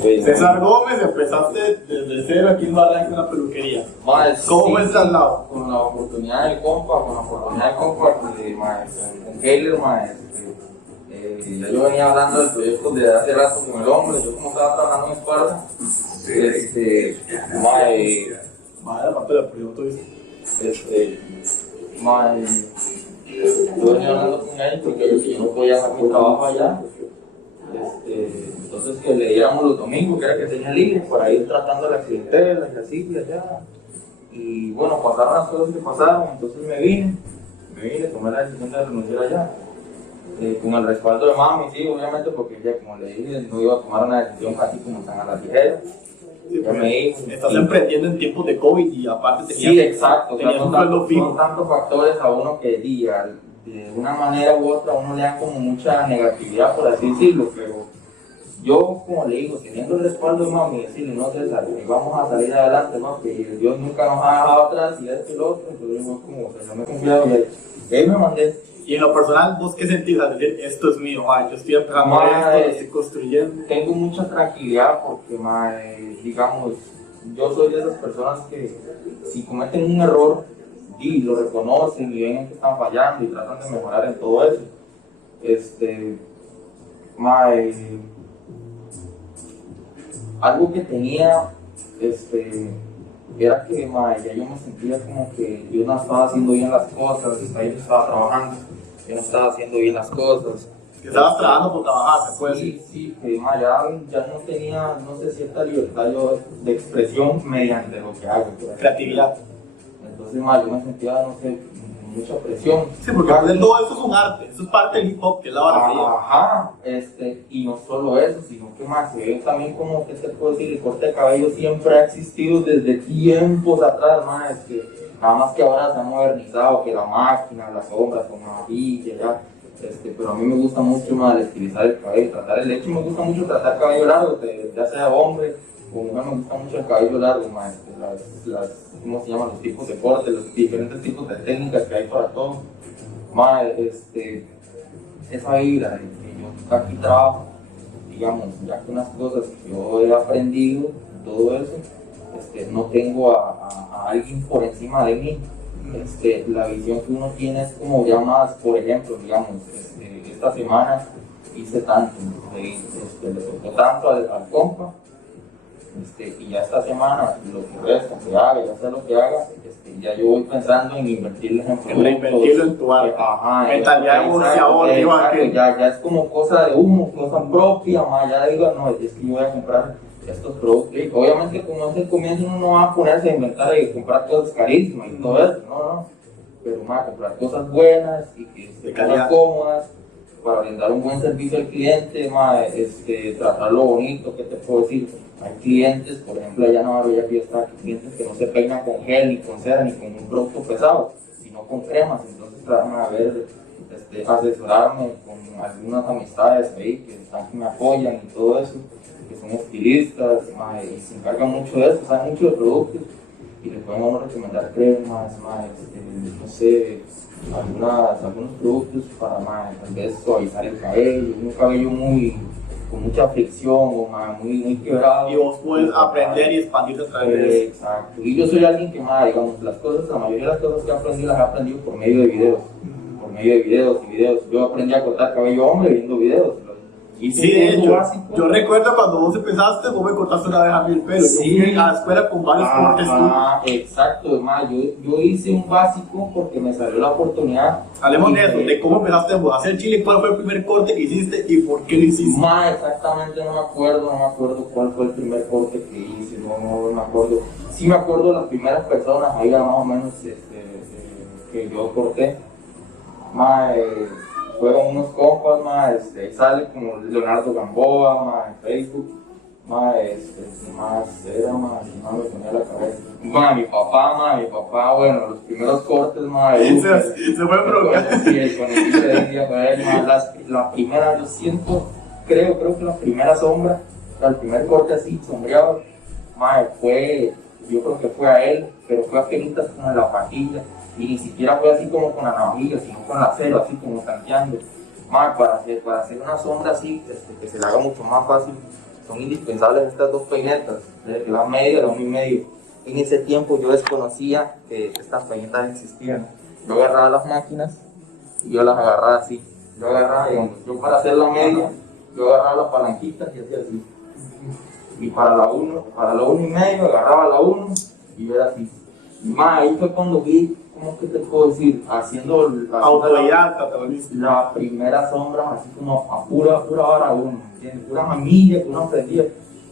César Gómez, empezaste desde cero aquí en Barranca en la peluquería. ¿Cómo fue el traslado? Con la oportunidad del compa, con Keiler, ya yo venía hablando del proyecto desde hace rato con el hombre. Yo como estaba trabajando en Esparta, Madre, aparte del proyecto yo venía hablando con él porque yo no podía hacer mi trabajo allá. Entonces que le diéramos los domingos, que era que tenía libre, para ir tratando la clientela y así y allá. Y bueno, pasaron las cosas que pasaron, entonces me vine, tomé la decisión de renunciar allá. Con el respaldo de mami, sí, obviamente, porque ya como le dije, no iba a tomar una decisión así como tan a la ligera. Sí, estás emprendiendo en tiempos de COVID y aparte tenías... Sí, exacto, tenías son tantos factores a uno que de una manera u otra uno le da como mucha negatividad, por así decirlo, pero yo, como le digo, teniendo el respaldo de mami, decirle, no César, vamos a salir adelante, ¿no? Que Dios nunca nos ha dejado atrás y esto y lo otro, entonces yo como que no me he confiado y ahí me mandé. Y en lo personal, ¿vos qué sentís al decir, esto es mío, yo estoy empezando esto, lo estoy construyendo? Tengo mucha tranquilidad porque, digamos, yo soy de esas personas que si cometen un error y lo reconocen y ven en que están fallando y tratan de mejorar en todo eso, algo que tenía, era que ya yo me sentía como que yo no estaba haciendo bien las cosas, ahí yo estaba trabajando, yo no estaba haciendo bien las cosas. Que estabas trabajando por trabajar, ¿se puede decir? Sí, que ya no tenía, no sé, cierta libertad yo de expresión mediante lo que hago. Creatividad. Entonces, yo me sentía, no sé, mucha presión. Sí, porque todo eso es un arte, eso es parte del hip hop, que es la barbería. Ajá, y no solo eso, sino que más se ve también como, ¿qué se puede decir? El corte de cabello siempre ha existido desde tiempos atrás, nada más que ahora se ha modernizado, que la máquina, las sombras, con maravilla, ya. Pero a mí me gusta mucho más estilizar el cabello, tratar el hecho, me gusta mucho tratar cabello largo, ya sea hombre o mujer, me gusta mucho el cabello largo, ¿cómo se llaman? Los tipos de corte, los diferentes tipos de técnicas que hay para todo. Esa vibra de que yo aquí trabajo, digamos, ya que unas cosas que yo he aprendido, todo eso, no tengo a alguien por encima de mí. La visión que uno tiene es como ya más, por ejemplo, digamos, esta semana hice tanto, le tocó tanto al compa, y ya esta semana lo que resta, que haga, ya sea lo que haga, ya yo voy pensando en invertirlo en productos. Reinvertirlo en tu arte. Ajá. Mentalidad de boxeador, igual que... Ya es como cosa de uno, cosa propia, ya digo, no, es que yo voy a comprar estos productos. Y obviamente, como es el comienzo, uno no va a ponerse a inventar y comprar cosas carísimas y todo eso, no. Pero comprar cosas buenas y que sean cómodas para brindar un buen servicio al cliente, tratarlo bonito, ¿qué te puedo decir? Hay clientes, por ejemplo, allá en la barbería Fiesta, clientes que no se peinan con gel, ni con cera, ni con un producto pesado, sino con cremas. Entonces tratan a ver, asesorarme con algunas amistades ahí que me apoyan y todo eso, que son estilistas, y se encargan mucho de eso, saben mucho de productos y les pueden a uno recomendar cremas, no sé, algunos productos para tal vez suavizar el cabello, un cabello con mucha fricción o muy quebrado. Y vos puedes aprender y expandirte a través de eso. Exacto. Y yo soy alguien que digamos, la mayoría de las cosas que he aprendido las he aprendido por medio de videos. Por medio de videos y videos. Yo aprendí a cortar cabello hombre viendo videos. Y sí, de hecho, yo recuerdo cuando vos empezaste, vos me cortaste una vez a mí el pelo. Sí. Yo fui a la escuela con varios cortes. Exacto, yo hice un básico porque me salió la oportunidad. Hablemos de eso, de cómo empezaste a hacer chile, cuál fue el primer corte que hiciste y por qué lo hiciste. Exactamente no me acuerdo cuál fue el primer corte que hice, no me acuerdo. Sí me acuerdo de las primeras personas, ahí más o menos que yo corté. Fueron unos compas, sale como Leonardo Gamboa, en Facebook, no me ponía la cabeza. Mi papá, bueno, los primeros cortes, se fue provocando. Sí, con el de él, la primera, yo siento, creo que la primera sombra, el primer corte así, sombreado, yo creo que fue a él, pero fue a penitas con la pajilla. Y ni siquiera fue así como con la navajilla, sino con la cera, así como tanteando. Para hacer una sombra así, que se le haga mucho más fácil, son indispensables estas dos peinetas, la media y la 1,5. En ese tiempo yo desconocía que estas peinetas existían. Yo agarraba las máquinas y yo las agarraba así. Yo agarraba, digamos, yo para hacer la media, yo agarraba las palanquitas y hacía así. Y para la 1,5 agarraba la 1 y yo era así. Y más, ahí fue cuando vi, ¿cómo que te puedo decir? Haciendo autodidacta, te volviste. la primera sombra, así como a pura vara 1, ¿entiendes? Pura manilla que uno aprendía.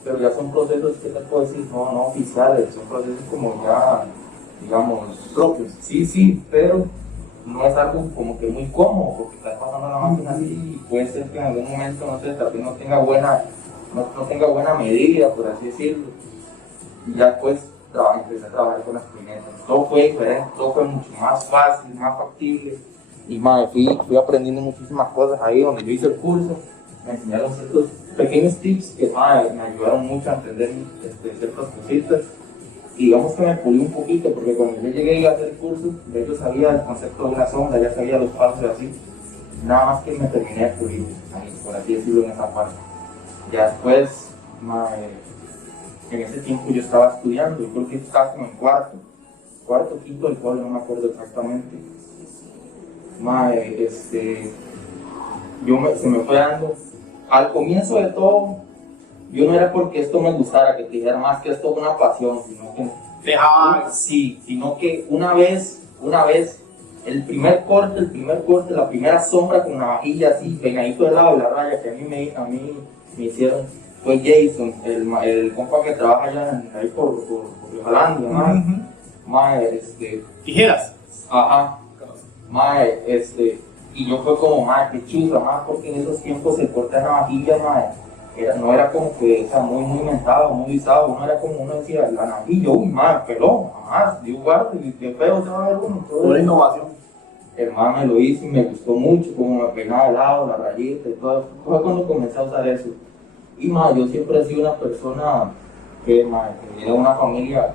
Pero ya son procesos, ¿qué te puedo decir? No oficiales, son procesos como ya, digamos, Propios. Sí, pero no es algo como que muy cómodo, porque estás pasando la máquina así y puede ser que en algún momento, no sé, tal vez no tenga buena medida, por así decirlo. Y ya después empecé a trabajar con las peinetas. Todo fue diferente, todo fue mucho más fácil, más factible. Y madre, fui aprendiendo muchísimas cosas ahí donde yo hice el curso. Me enseñaron ciertos pequeños tips que madre, me ayudaron mucho a entender ciertas cositas. Y digamos que me pulí un poquito, porque cuando yo llegué a hacer el curso, ya yo sabía el concepto de una sombra, ya sabía los pasos y así. Nada más que me terminé de pulir, por así decirlo, en esa parte. Ya después, en ese tiempo yo estaba estudiando, yo creo que estaba como en cuarto, quinto del cual no me acuerdo exactamente. Se me fue dando. Al comienzo de todo, yo no era porque esto me gustara, que te dijera más que esto es una pasión, sino que sino que una vez, el primer corte, la primera sombra con una vajilla así, pegadito del lado de la raya que a mí me hicieron, fue Jason, el compa que trabaja allá ahí por Holanda, Tijeras. Ajá. Y yo fue como, qué chusa, porque en esos tiempos el corte de navajilla, no era como que, o sea, muy mentado, muy usado, no era como uno decía, la navajilla, uy, pelón, jamás, Dios guarde, y qué feo se va a ver uno. Una innovación. El me lo hizo y me gustó mucho, como me peinaba de lado, la rayita y todo. Fue cuando comencé a usar eso. Y yo siempre he sido una persona que viene de una familia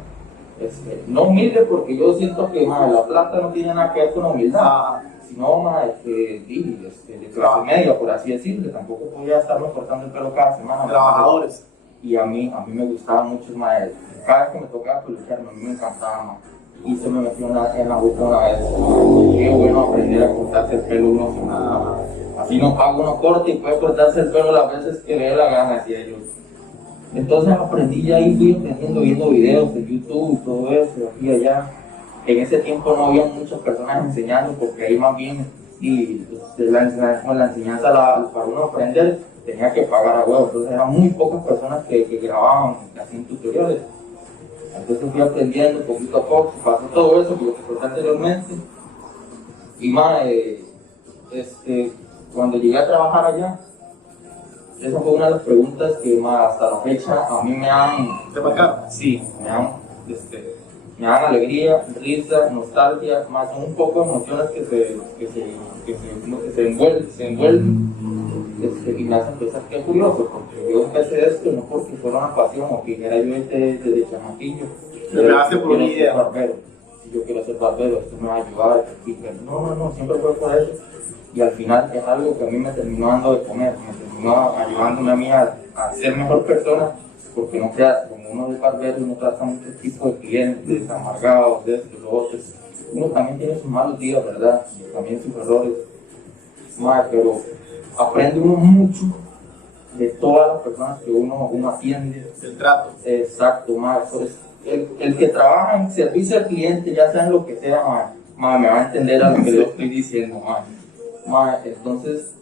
no humilde, porque yo siento que la plata no tiene nada que ver con la humildad, sino de clase media, por así decirlo. Tampoco podía estarme cortando el pelo cada semana. Trabajadores. Y a mí me gustaba mucho, cada vez que me tocaba peluquearme, a mí me encantaba, y se me metió en la boca una vez. Qué bueno aprender a cortarse el pelo uno, así no paga uno corte y puede cortarse el pelo las veces que le dé la gana, decía yo. Entonces aprendí ya y fui aprendiendo, viendo videos de YouTube y todo eso, aquí y allá. En ese tiempo no había muchas personas enseñando, porque ahí más bien la enseñanza para uno aprender tenía que pagar a huevo. Entonces eran muy pocas personas que grababan, que hacían tutoriales. Entonces fui aprendiendo poquito a poco, pasó todo eso que yo te conté anteriormente. Y cuando llegué a trabajar allá, esa fue una de las preguntas que hasta la fecha a mí me han... ¿Te marcaron? Sí, me dan alegría, risa, nostalgia, son un poco emociones que se envuelven. Y me hacen pensar que es curioso, porque yo empecé esto no porque fuera una pasión o que era yo desde chamaquillo. Me hace por una idea. Si yo quiero ser barbero, esto me va a ayudar. No, siempre fue por eso. Y al final es algo que a mí me terminó dando de comer, me terminó ayudándome a mí a ser mejor persona, porque no creas, como uno es barbero, uno trata muchos tipos de clientes, amargados, de esto, lo otro. Uno también tiene sus malos días, ¿verdad? Y también sus errores. Pero aprende uno mucho de todas las personas que uno atiende. El trato. Exacto, el que trabaja en servicio al cliente, ya sea en lo que sea, me va a entender a lo que yo estoy diciendo, entonces,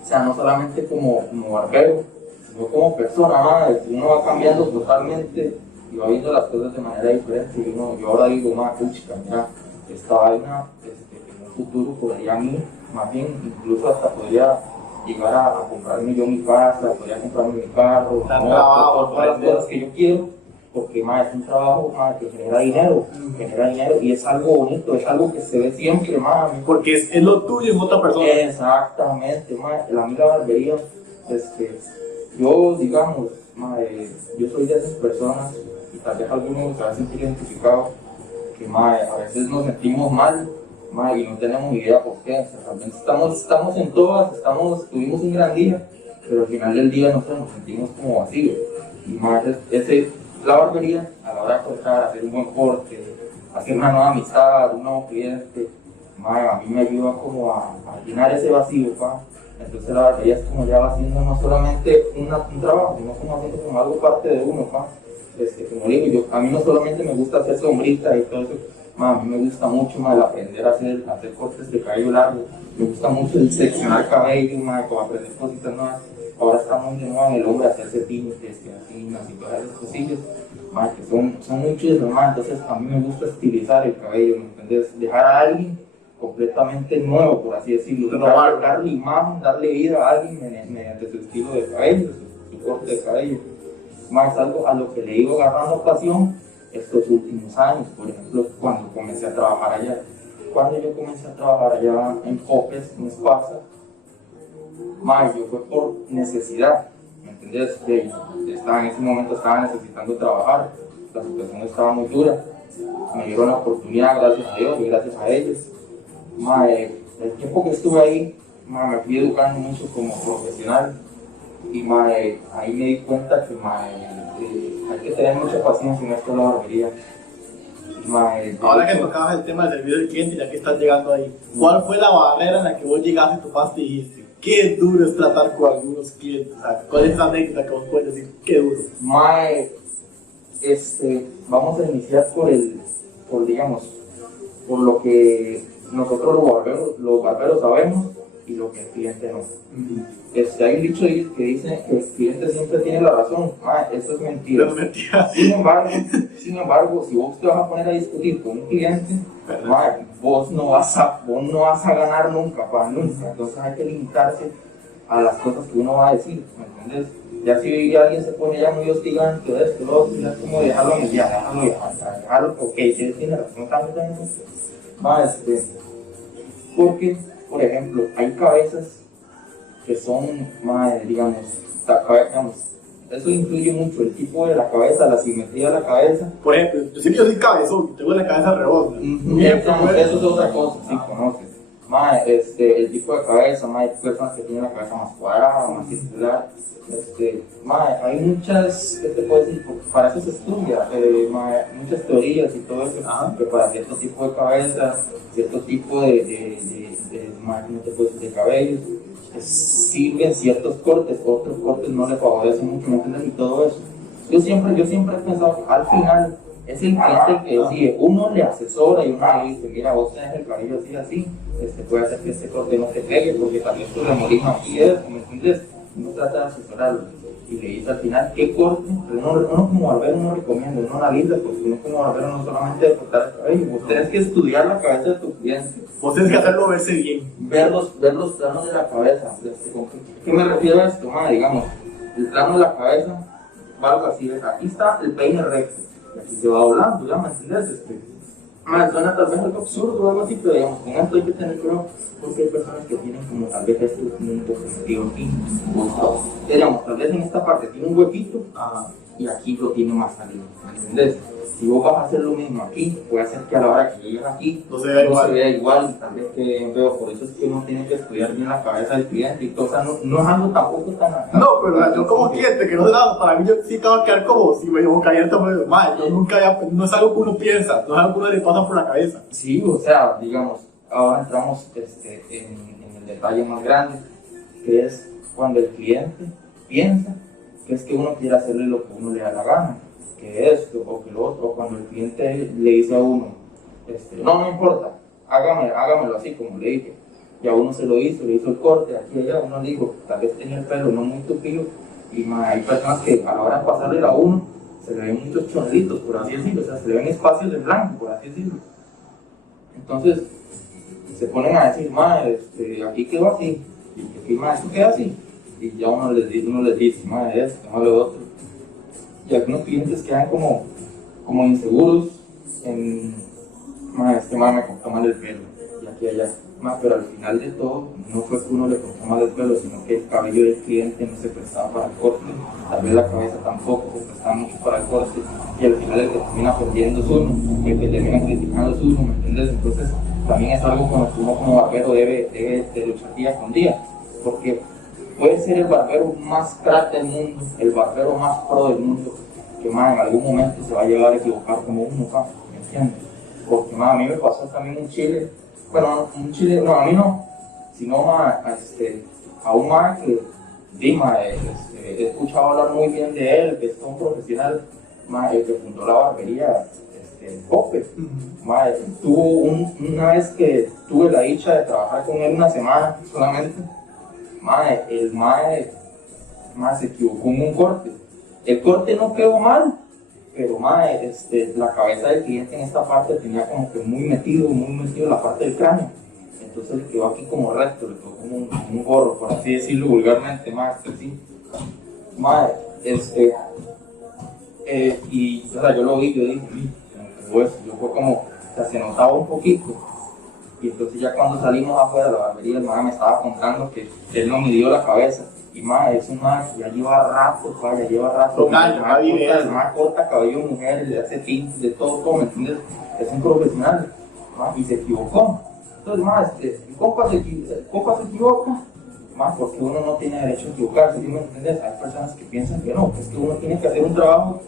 o sea, no solamente como barbero, sino como persona, uno va cambiando totalmente y va viendo las cosas de manera diferente. Y yo ahora digo, puchica, mira, esta vaina en un futuro podría a mí, más bien, incluso hasta podría llegar a comprarme yo mi casa, podría comprarme mi carro, todas las cosas que yo quiero. Porque es un trabajo que genera dinero y es algo bonito, es algo que se ve siempre, porque es lo tuyo en otra persona. Exactamente, la amiga barbería, yo digamos, yo soy de esas personas, y tal vez algunos se van a sentir identificados, que a veces nos sentimos mal, y no tenemos idea por qué. Realmente estamos en todas, tuvimos un gran día, pero al final del día nosotros nos sentimos como vacíos. Y más la barbería, a la hora de cortar, hacer un buen corte, hacer una nueva amistad, un nuevo cliente, a mí me ayuda como a llenar ese vacío, pa. Entonces la barbería es como ya va haciendo no solamente un trabajo, sino como haciendo como algo parte de uno, pa. Como digo, a mí no solamente me gusta hacer sombritas y todo eso, a mí me gusta mucho el aprender a hacer cortes de cabello largo, me gusta mucho el seccionar cabello, como aprender cositas nuevas. Ahora estamos de nuevo en el hombre a hacerse tintes, queratinas y todas esas cosillas, que son muy chidas, entonces a mí me gusta estilizar el cabello, ¿me entiendes? Dejar a alguien completamente nuevo, por así decirlo, darle imagen, darle vida a alguien mediante su estilo de cabello, su corte de cabello. Es algo a lo que le he ido agarrando pasión estos últimos años, por ejemplo, cuando comencé a trabajar allá. Cuando yo comencé a trabajar allá en Hopes, en Esparza, yo fue por necesidad, ¿me entendés? En ese momento estaba necesitando trabajar, la situación estaba muy dura, me dieron la oportunidad, gracias a Dios y gracias a ellos. El tiempo que estuve ahí, me fui educando mucho como profesional y ahí me di cuenta que hay que tener mucha paciencia en esto de la barbería. Ahora que tocabas el tema del servicio al cliente, ya que estás llegando ahí, ¿cuál fue la barrera en la que vos llegaste, topaste y dijiste, qué duro es tratar con algunos clientes? O sea, ¿cuál es esa anécdota que vos puedes decir, qué duro? Vamos a iniciar por lo que nosotros los barberos sabemos y lo que el cliente no. Hay un dicho que dice que el cliente siempre tiene la razón. Eso es mentira. No, mentira. Sin embargo, si vos te vas a poner a discutir con un cliente, vos no vas a ganar nunca, nunca. Entonces hay que limitarse a las cosas que uno va a decir, ¿me entiendes? Ya si alguien se pone ya muy hostigante, esto, lo otro, ya es como dejarlo dejarlo, ok, si tiene razón también. Porque, por ejemplo, hay cabezas que son, digamos, eso influye mucho, el tipo de la cabeza, la simetría de la cabeza. Por ejemplo, yo sé que yo soy cabezón, tengo la cabeza redonda. Eso es otra cosa, sí, conoces. El tipo de cabeza, hay personas que tienen la cabeza más cuadrada, más circular. Hay muchas, ¿qué te puedo decir? Para eso se estudia, muchas teorías y todo eso, que para cierto tipo de cabeza, cierto tipo de cabellos, sirven ciertos cortes, otros cortes no le favorecen mucho, ¿me entiendes? Y todo eso. Yo siempre he pensado, al final, es el cliente el que decide, uno le asesora y uno le dice, mira, vos tenés el cabello así, puede hacer que este corte no te pegue, porque también tu remolino aquí es, ¿me entiendes? Uno trata de asesorarlo y le dice al final qué corte, uno como barbero no recomienda, uno analiza, porque uno como barbero no solamente de cortar el cabello, vos tenés que estudiar la cabeza de tu cliente. Vos tenés que hacerlo verse bien. Ver los planos de la cabeza. ¿Qué me refiero a esto? Digamos, el plano de la cabeza va algo así, aquí está el peine recto, y aquí se va doblando, ¿ya me entiendes? Suena tal vez algo absurdo o algo así, pero digamos, con esto hay que tener cuidado, porque hay personas que tienen como tal vez esto un poco sentido aquí, digamos, tal vez en esta parte tiene un huequito, y aquí lo tiene más salido, ¿me entiendes? Si vos vas a hacer lo mismo aquí, puede ser que a la hora que llegues aquí no se vea igual, tal vez que veo, por eso es que uno tiene que estudiar bien la cabeza del cliente y todo, o sea, no es algo tampoco tan... No, pero yo como cliente, que no sé nada, para mí yo sí tengo que quedar como si me boca abierta, yo nunca, no es algo que uno piensa, no es algo que uno le pasa por la cabeza. Sí, o sea, digamos, ahora entramos en el detalle más grande, que es cuando el cliente piensa que es que uno quiere hacerle lo que uno le da la gana, que esto o que lo otro, o cuando el cliente le dice a uno, no importa, hágamelo así como le dije, y a uno le hizo el corte aquí y allá, uno le dijo, tal vez tenía el pelo no muy tupido, y hay personas que a la hora de pasarle a uno, se le ven muchos chonritos, por así decirlo, o sea, se le ven espacios de blanco, por así decirlo. Entonces, se ponen a decir, aquí quedó así, y aquí, esto queda así, y ya uno les dice, esto, lo otro. Y algunos clientes quedan como inseguros en, me cortó mal el pelo, y aquí y allá. Pero al final de todo, no fue que uno le cortó mal el pelo, sino que el cabello del cliente no se prestaba para el corte, tal vez la cabeza tampoco se prestaba mucho para el corte, y al final el que termina perdiendo es uno, y el que termina criticando es uno, ¿me entiendes? Entonces, también es algo con lo que uno como barbero debe de luchar día con día, porque puede ser el barbero más crack del mundo, el barbero más pro del mundo, que más en algún momento se va a llegar a equivocar como uno, ¿me entiendes? Porque más a mí me pasó también un chile, bueno, un chile, no, a mí no, sino más a un más que, he escuchado hablar muy bien de él, que es un profesional, más el que fundó la barbería, Pope. Una vez que tuve la dicha de trabajar con él una semana solamente, el se equivocó en un corte. El corte no quedó mal, pero la cabeza del cliente en esta parte tenía como que muy metido la parte del cráneo. Entonces le quedó aquí como recto, le quedó como un gorro, por así decirlo vulgarmente, así. Y o sea, yo lo vi, yo dije, pues, yo fue como, o sea, se notaba un poquito. Y entonces ya cuando salimos afuera de la barbería, el me estaba contando que él no midió la cabeza. Y es un que ya lleva rato, ya lleva rato. Corta cabello de mujeres, le hace tintes, de todo, ¿me entiendes? Es un profesional, y se equivocó. Entonces, el compa se equivoca, porque uno no tiene derecho a equivocarse, ¿sí me entiendes? Hay personas que piensan que no, que uno tiene que hacer un trabajo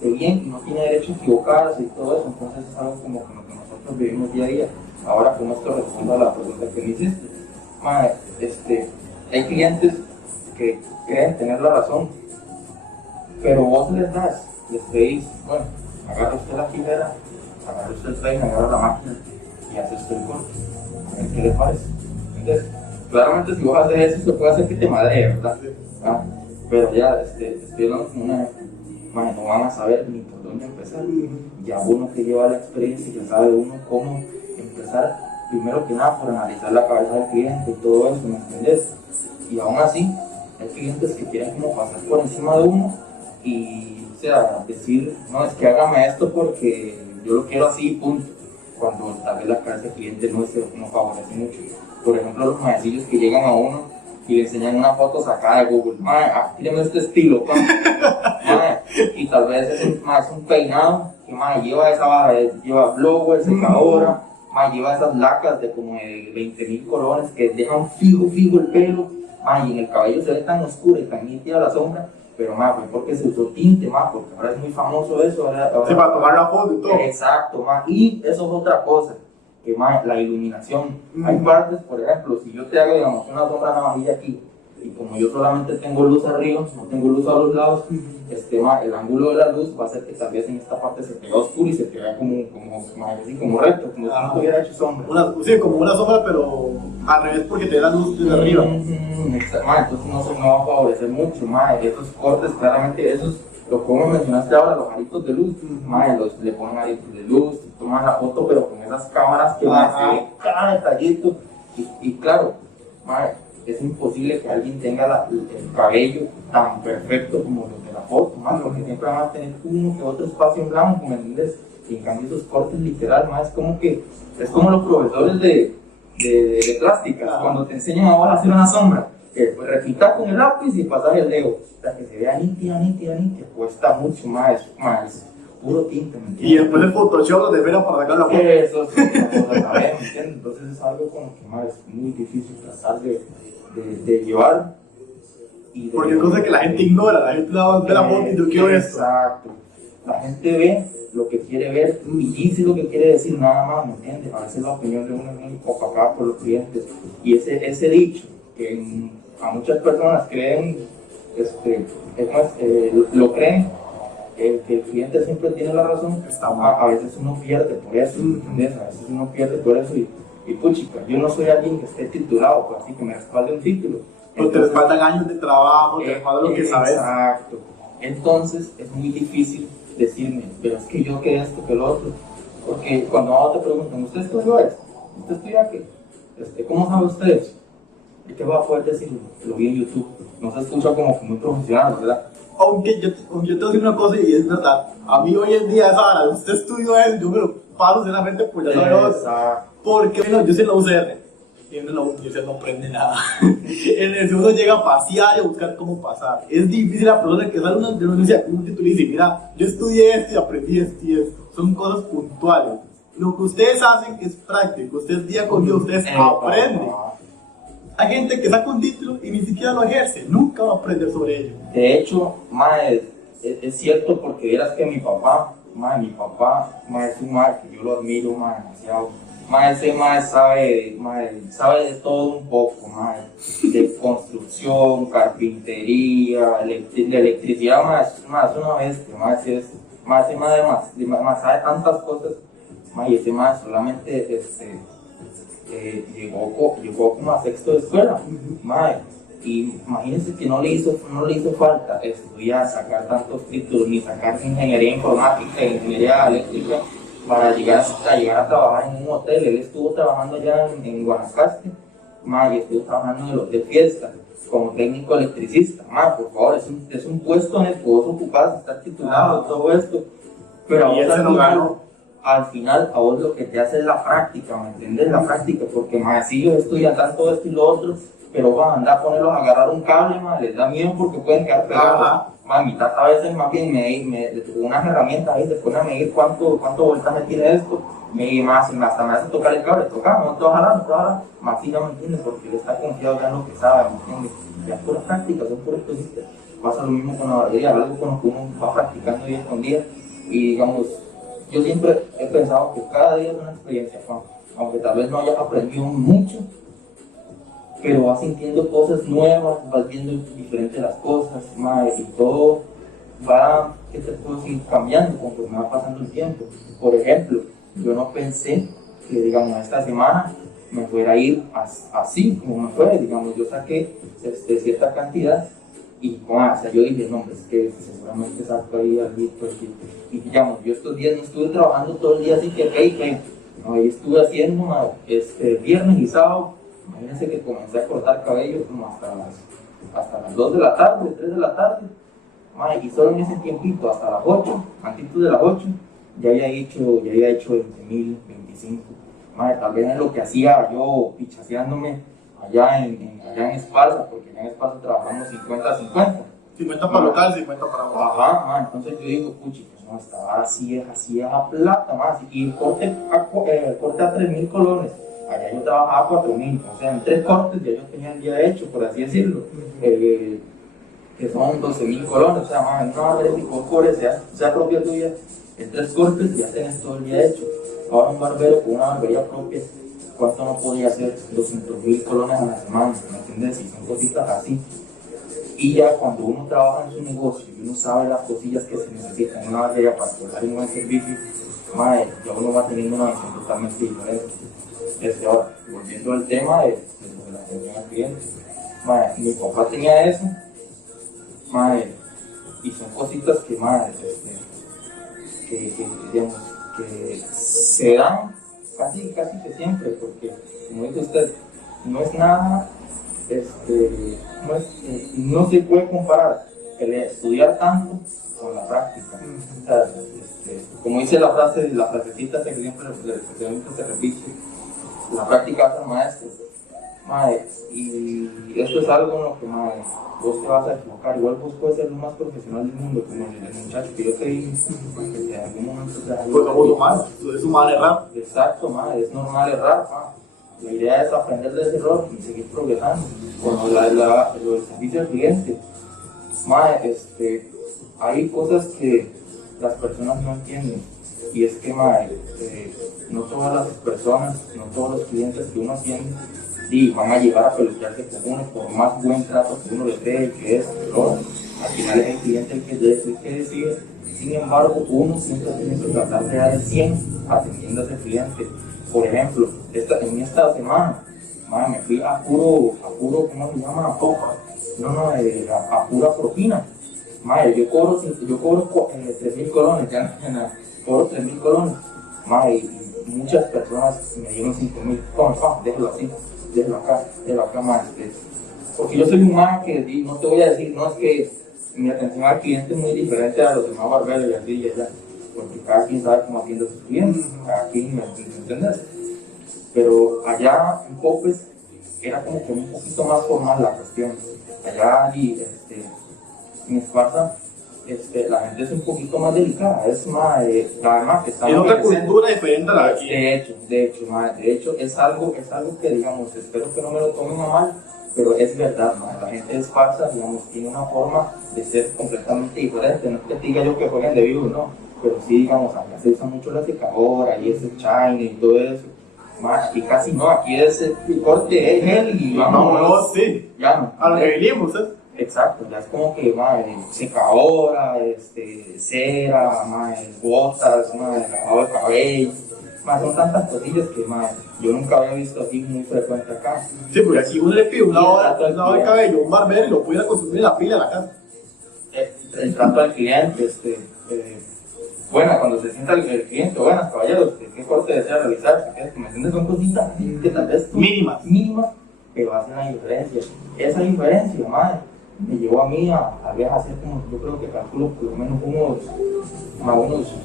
bien y no tiene derecho a equivocarse y todo eso. Entonces es algo como que nosotros vivimos día a día. Ahora con esto respondo a la pregunta que me hiciste. Hay clientes que creen tener la razón, pero vos les pedís, bueno, agarra usted la tijera, agarra usted el peine, agarra la máquina y hace usted el corte. ¿Qué le parece? Entonces, claramente si vos haces eso, se puede hacer que te madre, ¿verdad? Pero ya, estoy hablando con una, no van a saber ni por dónde empezar. Ya uno que lleva la experiencia, ya sabe uno cómo empezar, primero que nada por analizar la cabeza del cliente y todo eso, ¿me entiendes? Y aún así, hay clientes que quieren como pasar por encima de uno y, o sea, decir, no, es que hágame esto porque yo lo quiero así, punto. Cuando tal vez la cabeza del cliente no favorece mucho. Por ejemplo, los maecillos que llegan a uno y le enseñan una foto sacada de Google, tíreme este estilo, y tal vez es un peinado que lleva blower, secadora, lleva esas lacas de como de 20.000 colores que dejan fijo el pelo, y en el cabello se ve tan oscuro y tan nítida la sombra, pero fue porque se usó tinte, porque ahora es muy famoso eso. Sí, para tomar la foto y todo. Exacto, y eso es otra cosa, que la iluminación. Hay partes, por ejemplo, si yo te hago, digamos, una sombra navajilla aquí, y como yo solamente tengo luz arriba, no tengo luz a los lados, el ángulo de la luz va a hacer que tal vez en esta parte se te vea oscuro y se te vea como recto, como si no tuviera hecho sombra. Sí, como una sombra, pero al revés porque te da la luz desde arriba. Entonces no va a favorecer mucho, esos cortes, claramente, lo como mencionaste ahora, los aritos de luz, le ponen aritos de luz, toman la foto, pero con esas cámaras que se ve cada detallito, y claro, es imposible que alguien tenga el cabello tan perfecto como los de la foto, porque siempre van a tener uno que otro espacio en blanco, ¿me entiendes? Y en cambio esos cortes literal, es como los profesores de plásticas, cuando te enseñan ahora a hacer una sombra, pues repitar con el lápiz y pasar el dedo, para que se vea nítida, cuesta mucho más, puro tinte, ¿me entiendes? Y después el Photoshop lo desvela para sacar la foto. Eso sí, ¿me entiendes? Entonces es algo como que es muy difícil tratar de llevar. Porque es cosa que la gente ignora, la gente ve la foto y yo quiero esto. Exacto. La gente ve lo que quiere ver y dice lo que quiere decir, nada más, ¿me entiendes? A veces la opinión de uno es muy opacada por los clientes. Y ese dicho, que a muchas personas creen, lo creen, que el cliente siempre tiene la razón, a veces uno pierde por eso, ¿entiendes? A veces uno pierde por eso y puchica, yo no soy alguien que esté titulado, pues, así que me respalde un título. Pero te respaldan años de trabajo, te respaldan lo que sabes. Exacto. Entonces es muy difícil decirme, pero es que yo que esto, que lo otro. Porque cuando a vos te preguntan, ¿usted estudió esto? ¿Usted estudió aquello? ¿Cómo sabe usted eso? ¿Y qué va a poder decir? Lo vi en YouTube. No se escucha como muy profesional, ¿verdad? Aunque yo te voy a decir una cosa y es verdad. A mí hoy en día, esa usted estudió eso, yo me lo paso solamente por ya saber. Porque bueno, yo sé la UCR. Y en la universidad no aprende nada. En el segundo llega a pasear y a buscar cómo pasar. Es difícil la persona que sale de una universidad con un título y dice, mira, yo estudié esto y aprendí esto y esto. Son cosas puntuales. Lo que ustedes hacen es práctico. Ustedes día con día, ustedes aprenden. Hay gente que saca un título y ni siquiera lo ejerce, nunca va a aprender sobre ello. De hecho, mae, es cierto porque vieras que mi papá, es un mae que yo lo admiro, mae, demasiado. Mae, ese mae sabe de todo un poco, mae, de construcción, carpintería, de electricidad, mae, es una bestia, mae, ese mae sabe tantas cosas, mae, y ese mae solamente, llegó como a sexto de escuela, mae, y imagínense que no le hizo falta estudiar, sacar tantos títulos, ni sacar ingeniería informática, ingeniería eléctrica, para llegar a trabajar en un hotel. Él estuvo trabajando allá en Guanacaste, y estuvo trabajando en el hotel Fiesta, como técnico electricista. Por favor, es un puesto en el que vos ocupás, estar titulado, todo esto, pero al final a vos lo que te hace es la práctica, ¿me entiendes? La práctica, porque sí, ellos estudian tanto esto y lo otro, pero van a andar a ponerlos a agarrar un cable, les da miedo porque pueden quedar pegados. Mi tata a veces más bien le tuvo unas herramientas ahí, se pone a medir cuánto voltaje tiene esto, hasta me hace tocar el cable, no te vas a jalar, sí no me entiendes, porque él está confiado ya en lo que sabe, ¿me entiendes? Ya es pura práctica, son puras cositas. Pasa lo mismo con la barbería, algo con lo que uno va practicando día con día, y digamos, yo siempre he pensado que cada día es una experiencia, aunque tal vez no hayas aprendido mucho, pero vas sintiendo cosas nuevas, vas viendo diferentes las cosas, y todo va, ¿qué te puedo decir?, cambiando conforme va pasando el tiempo. Por ejemplo, yo no pensé que, digamos, esta semana me fuera a ir así como me fue, digamos, yo saqué cierta cantidad y yo dije, no, es que seguramente saco ahí algo, y digamos, yo estos días no estuve trabajando todo el día así que no, yo estuve haciendo viernes y sábado. Imagínense que comencé a cortar cabello como hasta las 2 de la tarde, 3 de la tarde, y solo en ese tiempito, hasta las 8, antes de las 8, ya había hecho 20.000, 25. Tal vez es lo que hacía yo pichaseándome allá en Esparza, porque allá en Esparza trabajamos 50-50. 50 para local, 50 para abajo. Ajá, entonces yo digo, no, estaba así es a plata, y el corte a 3.000 colones. Allá yo trabajaba 4.000, o sea, en 3 cortes ya yo tenía el día hecho, por así decirlo, que son 12.000 colones, o sea, en una barbería que vos cobres, sea propia tuya, en 3 cortes ya tenés todo el día hecho. Ahora un barbero con una barbería propia, ¿cuánto no podría hacer? 200.000 colones a la semana, ¿me entiendes? Y son cositas así. Y ya cuando uno trabaja en su negocio y uno sabe las cosillas que se necesitan en una barbería para prestar un buen servicio, ya uno va teniendo una visión totalmente diferente. Ahora, volviendo al tema de la atención al cliente, mi papá tenía eso, y son cositas que, digamos, que se dan casi que siempre, porque como dice usted, no es nada, no se puede comparar el estudiar tanto con la práctica. O sea, como dice la frasecita que siempre se repite, la práctica hace maestro, y esto es algo en lo que vos te vas a equivocar. Igual vos puedes ser lo más profesional del mundo, como el muchacho que yo te dije, que en algún momento pues somos humanos, es humano errar. Exacto, es normal errar. La idea es aprender de ese error y seguir progresando. Bueno, lo del servicio al cliente, hay cosas que las personas no entienden, y es que no todas las personas, no todos los clientes que uno atiende van a llegar a peluquearse con uno por más buen trato que uno le dé, que es, ¿no? Al final es el cliente el que decide. Sin embargo, uno siempre tiene que tratar de dar el 100 atendiendo a ese cliente. Por ejemplo, en esta semana, me fui a puro, ¿cómo se llama? A pura propina. Yo cobro 3.000 colones, cobro 3.000 colones, y muchas personas me dieron 5.000, déjalo así, déjalo acá, porque yo soy un que no te voy a decir, no es que mi atención al cliente es muy diferente a los demás barberos y así y allá, porque cada quien sabe cómo atiende a sus clientes, cada quien, ¿me entiendes? Pero allá en Popes era como que un poquito más formal la cuestión. Allá en Esparza la gente es un poquito más delicada, es más, además que está es otra cultura diferente a la de aquí. De hecho, es algo que, digamos, espero que no me lo tomen a mal, pero es verdad, la gente es falsa, digamos, tiene una forma de ser completamente diferente, no es que te diga yo que jueguen de vivo, no, pero sí, digamos, acá se usa mucho la secadora y ese shine y todo eso. Aquí casi no, aquí es el corte es gel y vamos, sí, ya no. A lo que vinimos, Exacto, ya es como que secadora, cera, botas, lavado de cabello, son tantas cosillas que yo nunca había visto así muy frecuente acá. Sí, porque aquí uno le pide un lavado de cabello, un barbero y lo pudiera consumir en la pila de la casa. El trato al cliente, bueno, cuando se sienta el cliente, buenas caballeros, ¿qué corte desea realizar? ¿Me entiendes? Son cositas que tal vez mínimas, pero hacen la diferencia. Esa diferencia, me llevó a mí a hacer como, yo creo que calculo por lo menos unos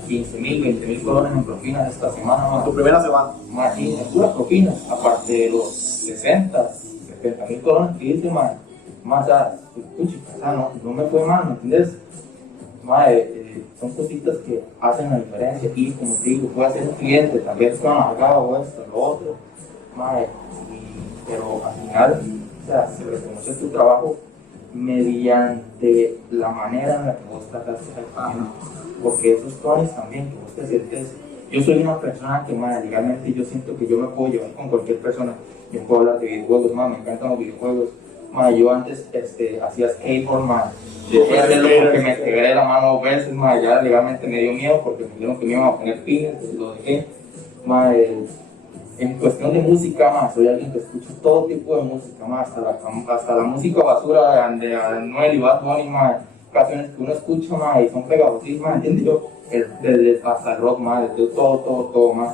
15,000, 20,000 colones en propinas esta semana. ¿Tu primera semana? Sí, en puras propinas, aparte de los 60, 70,000 colones que hice, no me fue mal, ¿me entiendes? Son cositas que hacen la diferencia y como te digo, puede ser un cliente, tal vez está amargado o esto, lo otro, pero al final, se reconoce tu trabajo mediante la manera en la que vos trataste al cliente, porque esos tones también, que vos te sientes, yo soy una persona que legalmente yo siento que yo me puedo llevar con cualquier persona, yo puedo hablar de videojuegos, me encantan los videojuegos, yo antes hacía skateboard, porque me quebré la mano 2 veces, ya legalmente me dio miedo porque me dijeron que me iban a poner pines, lo dejé, en cuestión de música, soy alguien que escucha todo tipo de música, hasta la música basura de Anuel y Bad Bunny, canciones que uno escucha, y son pegajosísimas, ¿entiendes? Yo, hasta el rock, de todo,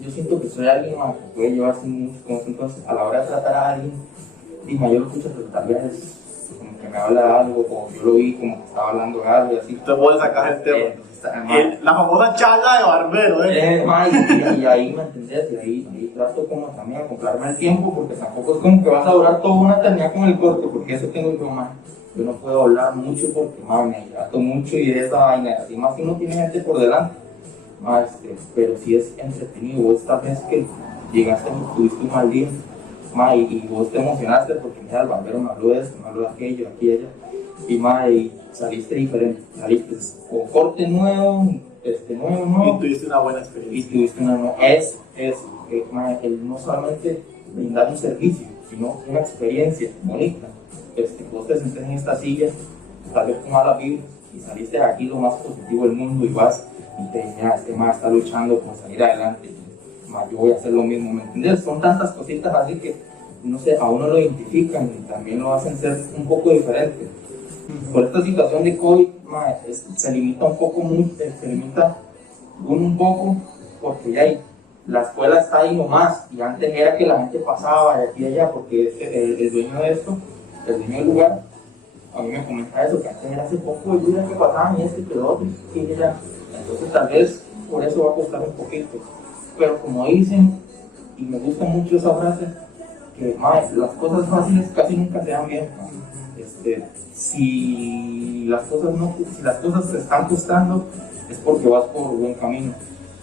yo siento que soy alguien que puede llevarse muchos conceptos a la hora de tratar a alguien, y yo lo escucho, pero tal vez como que me habla de algo, o yo lo vi como que estaba hablando de algo, y así. Te puedes sacar el tema. La famosa charla de barbero, y ahí, ¿me entendés? Y ahí trato como también a comprarme el tiempo, porque tampoco es como que vas a durar toda una eternidad con el corte, porque eso tengo yo, yo no puedo hablar mucho porque, me hidrato mucho y de esa vaina, así más si uno tiene gente por delante, pero si es entretenido, vos esta vez que llegaste, tuviste un mal día, y vos te emocionaste porque mira, el barbero me habló de esto, me habló de aquello, aquí y allá, y saliste diferente, saliste con corte nuevo, y tuviste una buena experiencia. El no solamente brindar un servicio, sino una experiencia bonita. Vos te sentés en esta silla, tal vez con malas vibras, y saliste de aquí lo más positivo del mundo y vas y te dices, este está luchando por salir adelante, yo voy a hacer lo mismo, ¿me entiendes? Son tantas cositas así que, no sé, a uno lo identifican y también lo hacen ser un poco diferente. Por esta situación de COVID, se limita un poco, porque ya la escuela está ahí nomás, y antes era que la gente pasaba de aquí y allá, porque el dueño de esto, el dueño del lugar, a mí me comenta eso, que antes era hace poco el día que pasaban y que lo otro, y ya. Entonces tal vez por eso va a costar un poquito, pero como dicen, y me gusta mucho esa frase, que las cosas fáciles casi nunca se dan bien. Si las cosas se están costando, es porque vas por buen camino.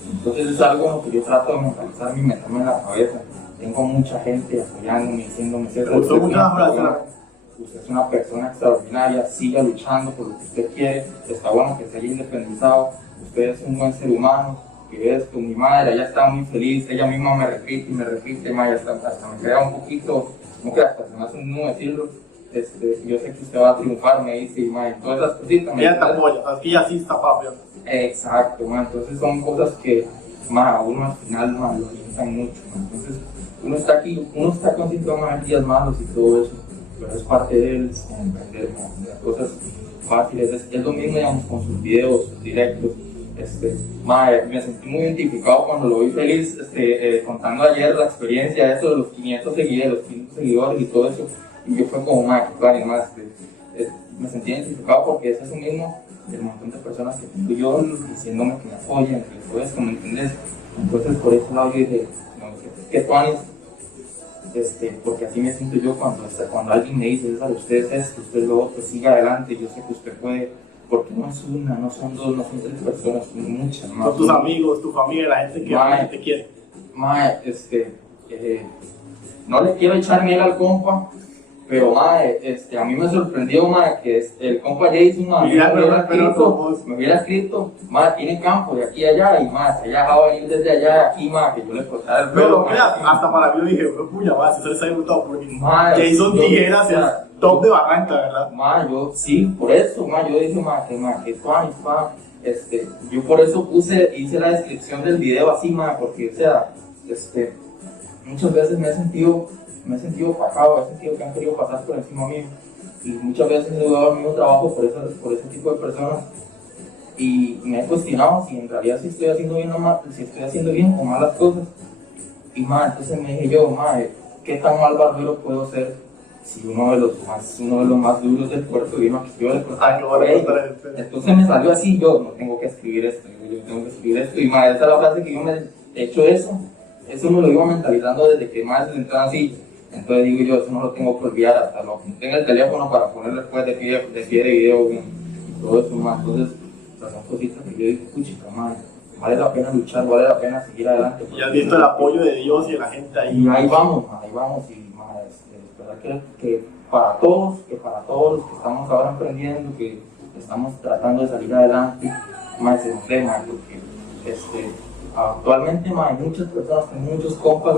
Entonces es algo en lo que yo trato de mentalizarme y meterme en la cabeza. Tengo mucha gente apoyándome, diciéndome, usted es una persona extraordinaria, siga luchando por lo que usted quiere, está bueno que se haya independizado, usted es un buen ser humano, que esto, mi madre, ella está muy feliz, ella misma me repite, hasta me queda un poquito, no que hasta se me hace un nudo decirlo, yo sé que usted va a triunfar, me dice, todas esas cositas. Ella te apoya, aquí así está papi. Exacto, entonces son cosas que a uno al final lo alientan mucho, entonces uno está aquí, uno está consciente de haber días malos y todo eso, pero es parte de él, emprender las cosas fáciles, es lo mismo digamos con sus videos, sus directos. Me sentí muy identificado cuando lo vi feliz contando ayer la experiencia de eso de los 500 seguidores y todo eso, y yo fue como me sentí identificado porque es eso mismo del montón de personas que tengo yo diciéndome que me apoyan, que todo esto, ¿me entiendes? Entonces por eso lado yo dije, que tú porque así me siento yo cuando alguien me dice, César, usted es esto, usted es lo otro, siga adelante, yo sé que usted puede, porque no es una, no son dos, no son tres personas, son muchas más. Son tus amigos, tu familia, la gente que realmente te quiere. Mae, no le quiero echar miel al compa, pero mae, a mí me sorprendió, mae, que el compa Jason, mae, me hubiera escrito, mae, tiene campo de aquí a allá, y mae, se haya dejado venir desde allá a aquí, mae, que yo le cortara el pelo. No, hasta para mí yo dije, puña, mae, si se les ha gustado, porque Jason Tijeras es top de Barranca, ¿verdad? Mae, yo, sí, por eso, mae, yo dije, que fan, yo por eso hice la descripción del video así, mae, porque, o sea, muchas veces me he sentido opacado, he sentido que han querido pasar por encima mío, y muchas veces he dado el mismo trabajo por ese tipo de personas, y me he cuestionado si en realidad si estoy haciendo bien o mal las cosas, y más, entonces me dije yo, ¿qué tan mal barbero puedo ser si uno de los más duros del puerto vino a que yo le cortara el pelo? Entonces me salió así, yo no tengo que escribir esto, y esa es la frase que yo me he hecho eso me lo iba mentalizando desde que más se entraba así. Entonces digo yo, eso no lo tengo que olvidar hasta lo que tenga el teléfono para poner después de pie de video y todo eso más. Entonces, son cositas que yo digo, puchica, madre, vale la pena luchar, vale la pena seguir adelante. Y has visto el apoyo de Dios y de la gente ahí. Y ahí vamos, y madre, verdad que para todos los que estamos ahora emprendiendo, que estamos tratando de salir adelante, más se nos dé, porque actualmente, hay muchas personas, muchos compas,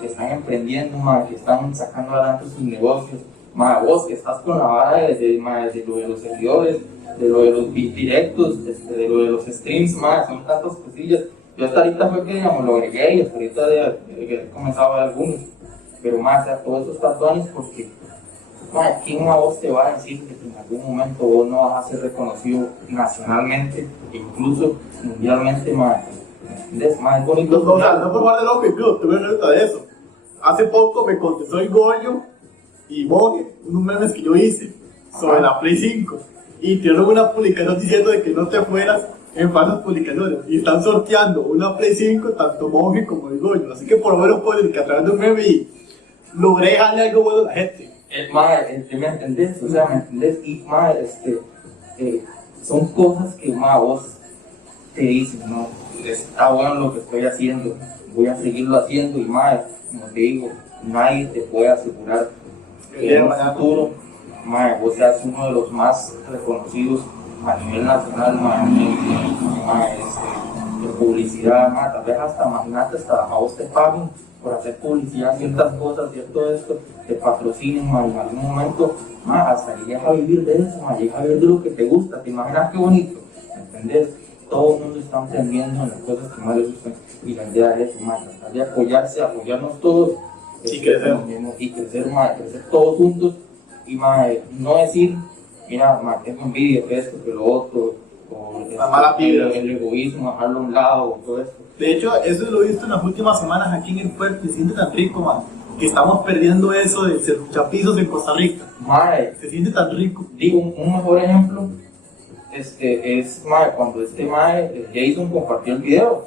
que están emprendiendo, que están sacando adelante sus negocios. Vos que estás con la vara de lo de los seguidores, de lo de los directos, de lo de los streams, son tantas cosillas. Yo hasta ahorita fue que lo agregué y hasta ahorita he comenzado a ver algunos. Pero todos esos tatuajes porque ¿quién a vos te va a decir que en algún momento vos no vas a ser reconocido nacionalmente, incluso mundialmente, ¿entendés? Es bonito. No por favor de loco, incluso te voy a contar de eso. Hace poco me contestó el Goyo y Mogue, unos memes que yo hice sobre la Play 5 y tiraron una publicación diciendo de que no te fueras en falsas publicaciones y están sorteando una Play 5 tanto Mogue como el Goyo, así que por lo menos puedo decir que a través de un meme logré dejarle algo bueno a la gente. ¿Me entendés? O sea, ¿me entendés? Y son cosas que vos te dicen, ¿no? Está bueno lo que estoy haciendo, voy a seguirlo haciendo y como te digo, nadie te puede asegurar que en un futuro vos seas uno de los más reconocidos a nivel nacional, de publicidad, tal vez hasta, imagínate, hasta a vos te paguen por hacer publicidad, ciertas cosas, cierto esto, te patrocinen, en algún momento, hasta llegas a vivir de eso, llegas a vivir de lo que te gusta, te imaginas qué bonito, ¿entendés? Todo el mundo está emprendiendo en las cosas que más les gustan y la idea es eso, tratar de apoyarnos todos y crecer, crecer todos juntos y no decir, mira, tengo envidia de esto, que lo otro, o la mala vibra, el egoísmo, dejarlo a un lado, o todo esto. De hecho, eso lo he visto en las últimas semanas aquí en el puerto, se siente tan rico, que estamos perdiendo eso de ser chapizos en Costa Rica. Se siente tan rico. Digo, un mejor ejemplo es cuando Jason compartió el video.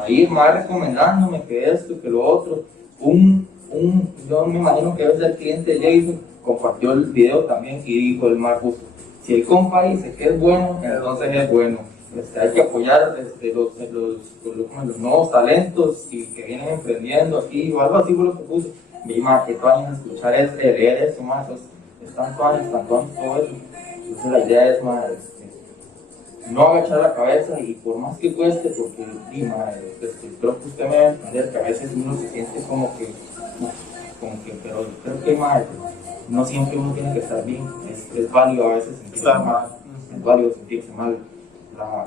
Ahí recomendándome que esto, que lo otro. Yo me imagino que debe ser cliente de Jason, compartió el video también y dijo el justo, si el compa dice que es bueno, entonces es bueno. Hay que apoyar los nuevos talentos que vienen emprendiendo aquí o algo así fue lo que puso. Y que tú vayan a escuchar leer eso, están todo eso. Entonces la idea es no agachar la cabeza y por más que cueste, porque creo que usted me va a entender que a veces uno se siente como que pero yo creo que no siempre uno tiene que estar bien, es válido a veces sentirse mal, es válido sentirse mal.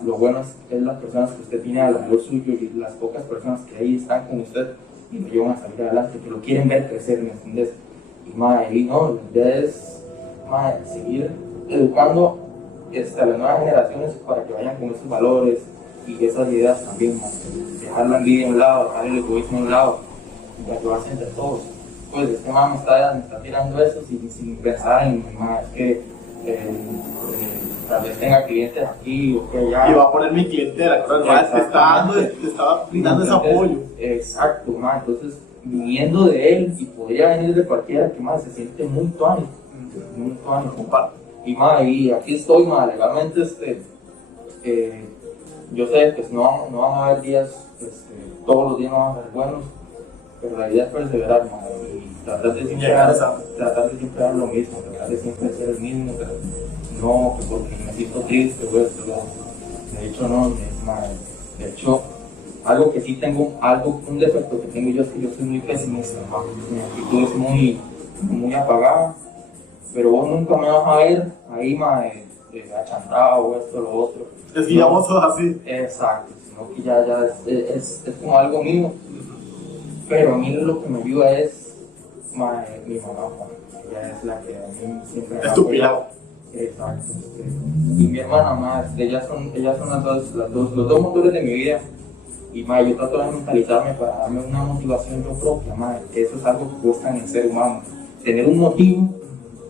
Lo bueno es las personas que usted tiene alrededor suyo y las pocas personas que ahí están con usted y lo llevan a salir adelante, que lo quieren ver crecer, ¿me entiendes? Y la idea es seguir educando a las nuevas generaciones para que vayan con esos valores y esas ideas también, dejar la envidia a un lado, dejar el egoísmo a un lado y ayudarse entre todos. Pues me está tirando eso sin pensar en que tal vez tenga clientes aquí o que allá. Y va a poner mi clientela, claro, te está brindando ese apoyo. Exacto, ma, entonces viniendo de él y podría venir de cualquiera que más se siente muy tuani, compadre. Y ma, y aquí estoy, ma, legalmente yo sé que no van a haber días, todos los días no van a ser buenos, pero la idea es perseverar, ma, y tratar de siempre dar lo mismo, tratar de siempre ser el mismo, pero no, que porque me siento triste, pues, de hecho no, de hecho, algo que sí tengo, un defecto que tengo yo es que yo soy muy pesimista, ma, mi actitud es muy apagada, pero vos nunca me vas a ver ahí, ma, achantado o esto, lo otro. Es que ya vos sos así. Exacto, sino que ya es como algo mío, pero a mí lo que me ayuda es mi mamá, ella es la que a mí siempre me Es tu pilar. Exacto, y mi hermana más, ellas son los dos motores de mi vida, y yo trato de mentalizarme para darme una motivación yo propia, que eso es algo que cuesta en el ser humano, tener un motivo,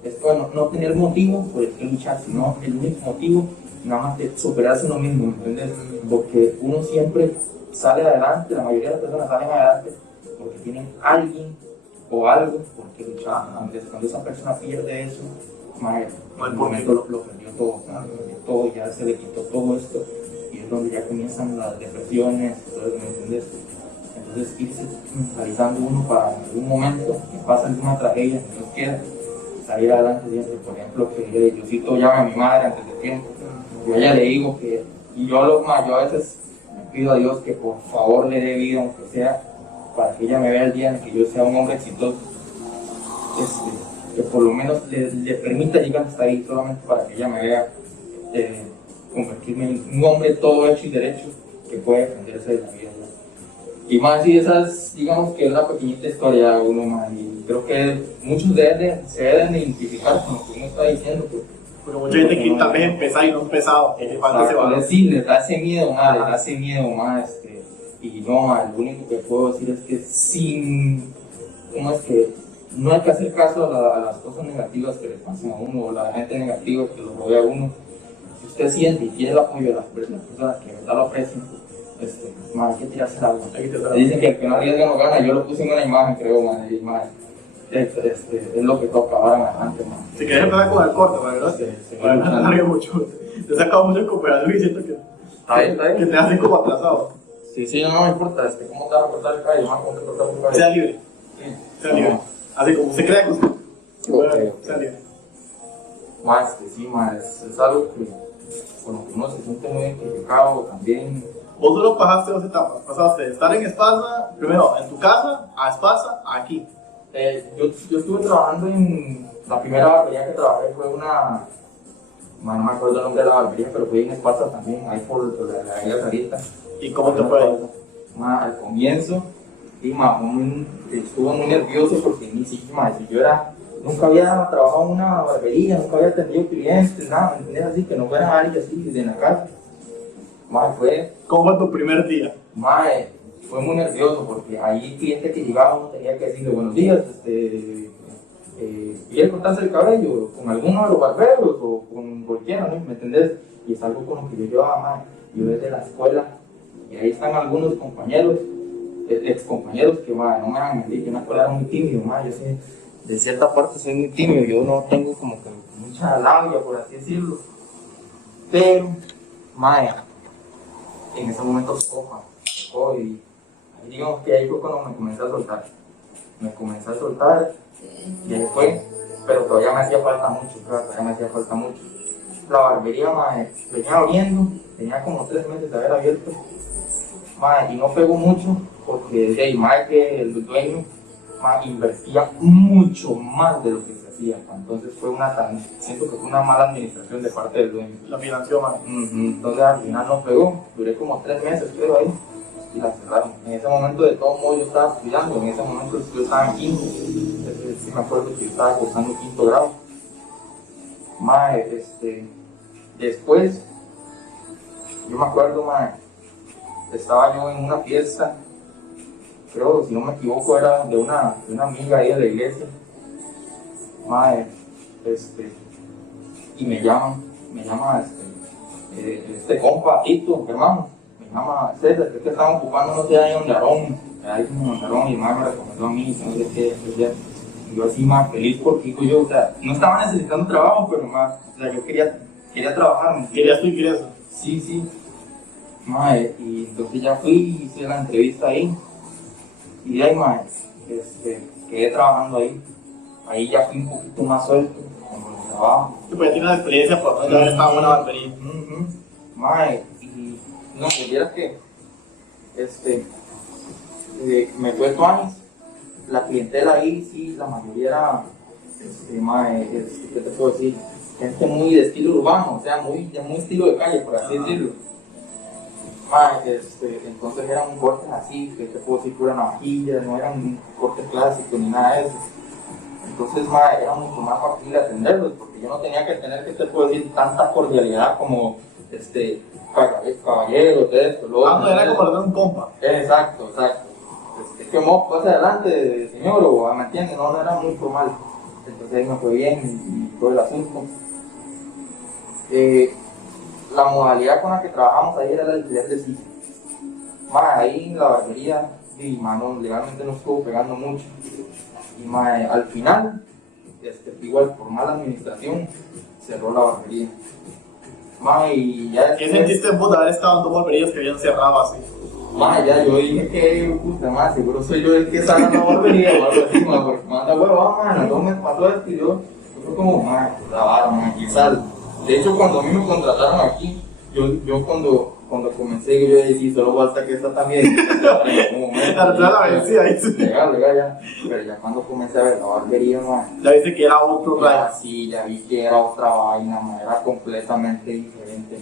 es bueno, no tener motivo por el que luchar, sino el único motivo nada más de superarse uno mismo, ¿entiendes? Porque uno siempre sale adelante, la mayoría de las personas salen adelante porque tienen alguien o algo por qué luchar. Cuando esa persona pierde eso, en el momento lo perdió todo, ya se le quitó todo esto, y es donde ya comienzan las depresiones, todo eso, ¿me entiendes? Entonces irse mentalizando uno para en algún momento que pasa alguna tragedia que Dios quiera, salir adelante siempre. Por ejemplo, que yo cito llame a mi madre antes de tiempo, yo a ella le digo que, y yo a veces me pido a Dios que por favor le dé vida, aunque sea, para que ella me vea el día en que yo sea un hombre exitoso, que por lo menos le permita llegar hasta ahí, solamente para que ella me vea convertirme en un hombre todo hecho y derecho que puede defenderse de la vida. Y más si esas, digamos que es una pequeñita historia de uno, más, y creo que muchos se deben identificar con lo que uno está diciendo. Porque mucha gente que tal vez empezar y no empezado, sí, les da ese miedo, más, y no, lo único que puedo decir es que ¿cómo es que? No hay que hacer caso a las cosas negativas que le pasan a uno, o la gente negativa que lo rodea a uno. Si usted siente y tiene el apoyo de las personas que de verdad lo aprecian, hay que tirarse el agua. Dicen que el que no arriesga no gana, yo lo puse en una imagen, creo, es lo que toca ahora en adelante, Si quieres empezar con el corte, ¿verdad? Para no alargue mucho. Te he sacado mucho en cooperación y siento que te hacen como atrasado. Sí, no me importa, ¿cómo te vas a cortar el cabello? ¿Cómo te cortas el cabello? Sea libre. Sea libre. Así como se crea que usted. Sea libre. Es algo que con lo que uno se siente muy identificado también. Vos solo pasaste 2 etapas. Pasaste de estar en Espasa, primero en tu casa, a Espasa, aquí. Yo estuve trabajando en la primera barbería que trabajé, fue una. No me acuerdo el nombre de la barbería, pero fue en Espasa también, ahí por la avenida Sarita. ¿Y cómo te fue? Al comienzo, estuve muy nervioso porque ni siquiera, nunca había trabajado en una barbería, nunca había atendido clientes, nada, ¿me entiendes? Así que no fuera alguien así desde la casa. ¿Cómo fue tu primer día? Fue muy nervioso porque ahí cliente que llegaba uno tenía que decirle buenos días, ¿quiere cortarse el cabello con alguno de los barberos o con cualquiera, ¿no? ¿Me entendés? Y es algo con lo que yo llevaba, yo desde la escuela, y ahí están algunos compañeros, ex compañeros que no me van a mentir, que en la escuela era muy tímido, yo sé, de cierta parte soy muy tímido, yo no tengo como que mucha labia, por así decirlo, pero, en ese momento y digamos que ahí fue cuando me comencé a soltar, y ahí fue, pero todavía me hacía falta mucho, La barbería, venía abriendo, tenía como 3 meses de haber abierto, y no pegó mucho, porque que el dueño invertía mucho más de lo que se hacía, entonces siento que fue una mala administración de parte del dueño. La financió, Entonces al final no pegó, duré como 3 meses, creo, ahí, y la cerraron. En ese momento, de todo modo, yo estaba estudiando, en ese momento yo estaba en quinto, sí me acuerdo que yo estaba cursando 5º grado. Después, yo me acuerdo, estaba yo en una fiesta, creo, si no me equivoco, era de una amiga ahí de la iglesia, y me llaman me llama este compa, Tito, hermano, me llama César, que estaban ocupando, no sé, ahí en Darón, ahí como en Darón, y el man me recomendó a mí, no sé qué, y yo así más feliz porque digo yo, o sea, no estaba necesitando trabajo, pero más, o sea, yo quería trabajar, ¿no? Querías tu ingreso. Sí, sí, mae, y entonces ya fui, hice la entrevista ahí, y de ahí, mae, quedé trabajando ahí ya fui un poquito más suelto con el trabajo. Sí, pues ya tienes experiencia por no ya haber estado en una barbería. Mae, y no, pues vieras que, me fue Tuanis, la clientela ahí, sí, la mayoría era, mae, ¿qué te puedo decir? Gente muy de estilo urbano, o sea, muy estilo de calle, por así decirlo. Mae, entonces eran cortes así, que te puedo decir, pura navajilla, no eran cortes clásicos ni nada de eso. Entonces, mae, era mucho más fácil atenderlos, porque yo no tenía que tener, que te puedo decir, tanta cordialidad como, caballero, de esto, lo otro. No, era como lo de un compa. Exacto. Que mo pase adelante, señor, o me entiende, no era muy formal. Entonces ahí me fue bien y todo el asunto. La modalidad con la que trabajamos ahí era el alquiler de sitio. Ahí en la barbería, y mano, legalmente no estuvo pegando mucho. Y al final, igual por mala administración, cerró la barbería. Y ya ¿Qué sentiste vos de haber estado en dos barberías que habían cerrado así? Ya yo dije que, puta, seguro soy yo el que está en la barbería o algo así, porque manda huevo, no me pasó esto y yo fue como, la vara, quizás. De hecho, cuando a mí me contrataron aquí, yo cuando comencé, yo decía, solo basta que esta también. Legal, ya. Pero ya cuando comencé a ver la barbería, ya viste que era otro rayo. Sí, ya vi que era otra vaina, era completamente diferente,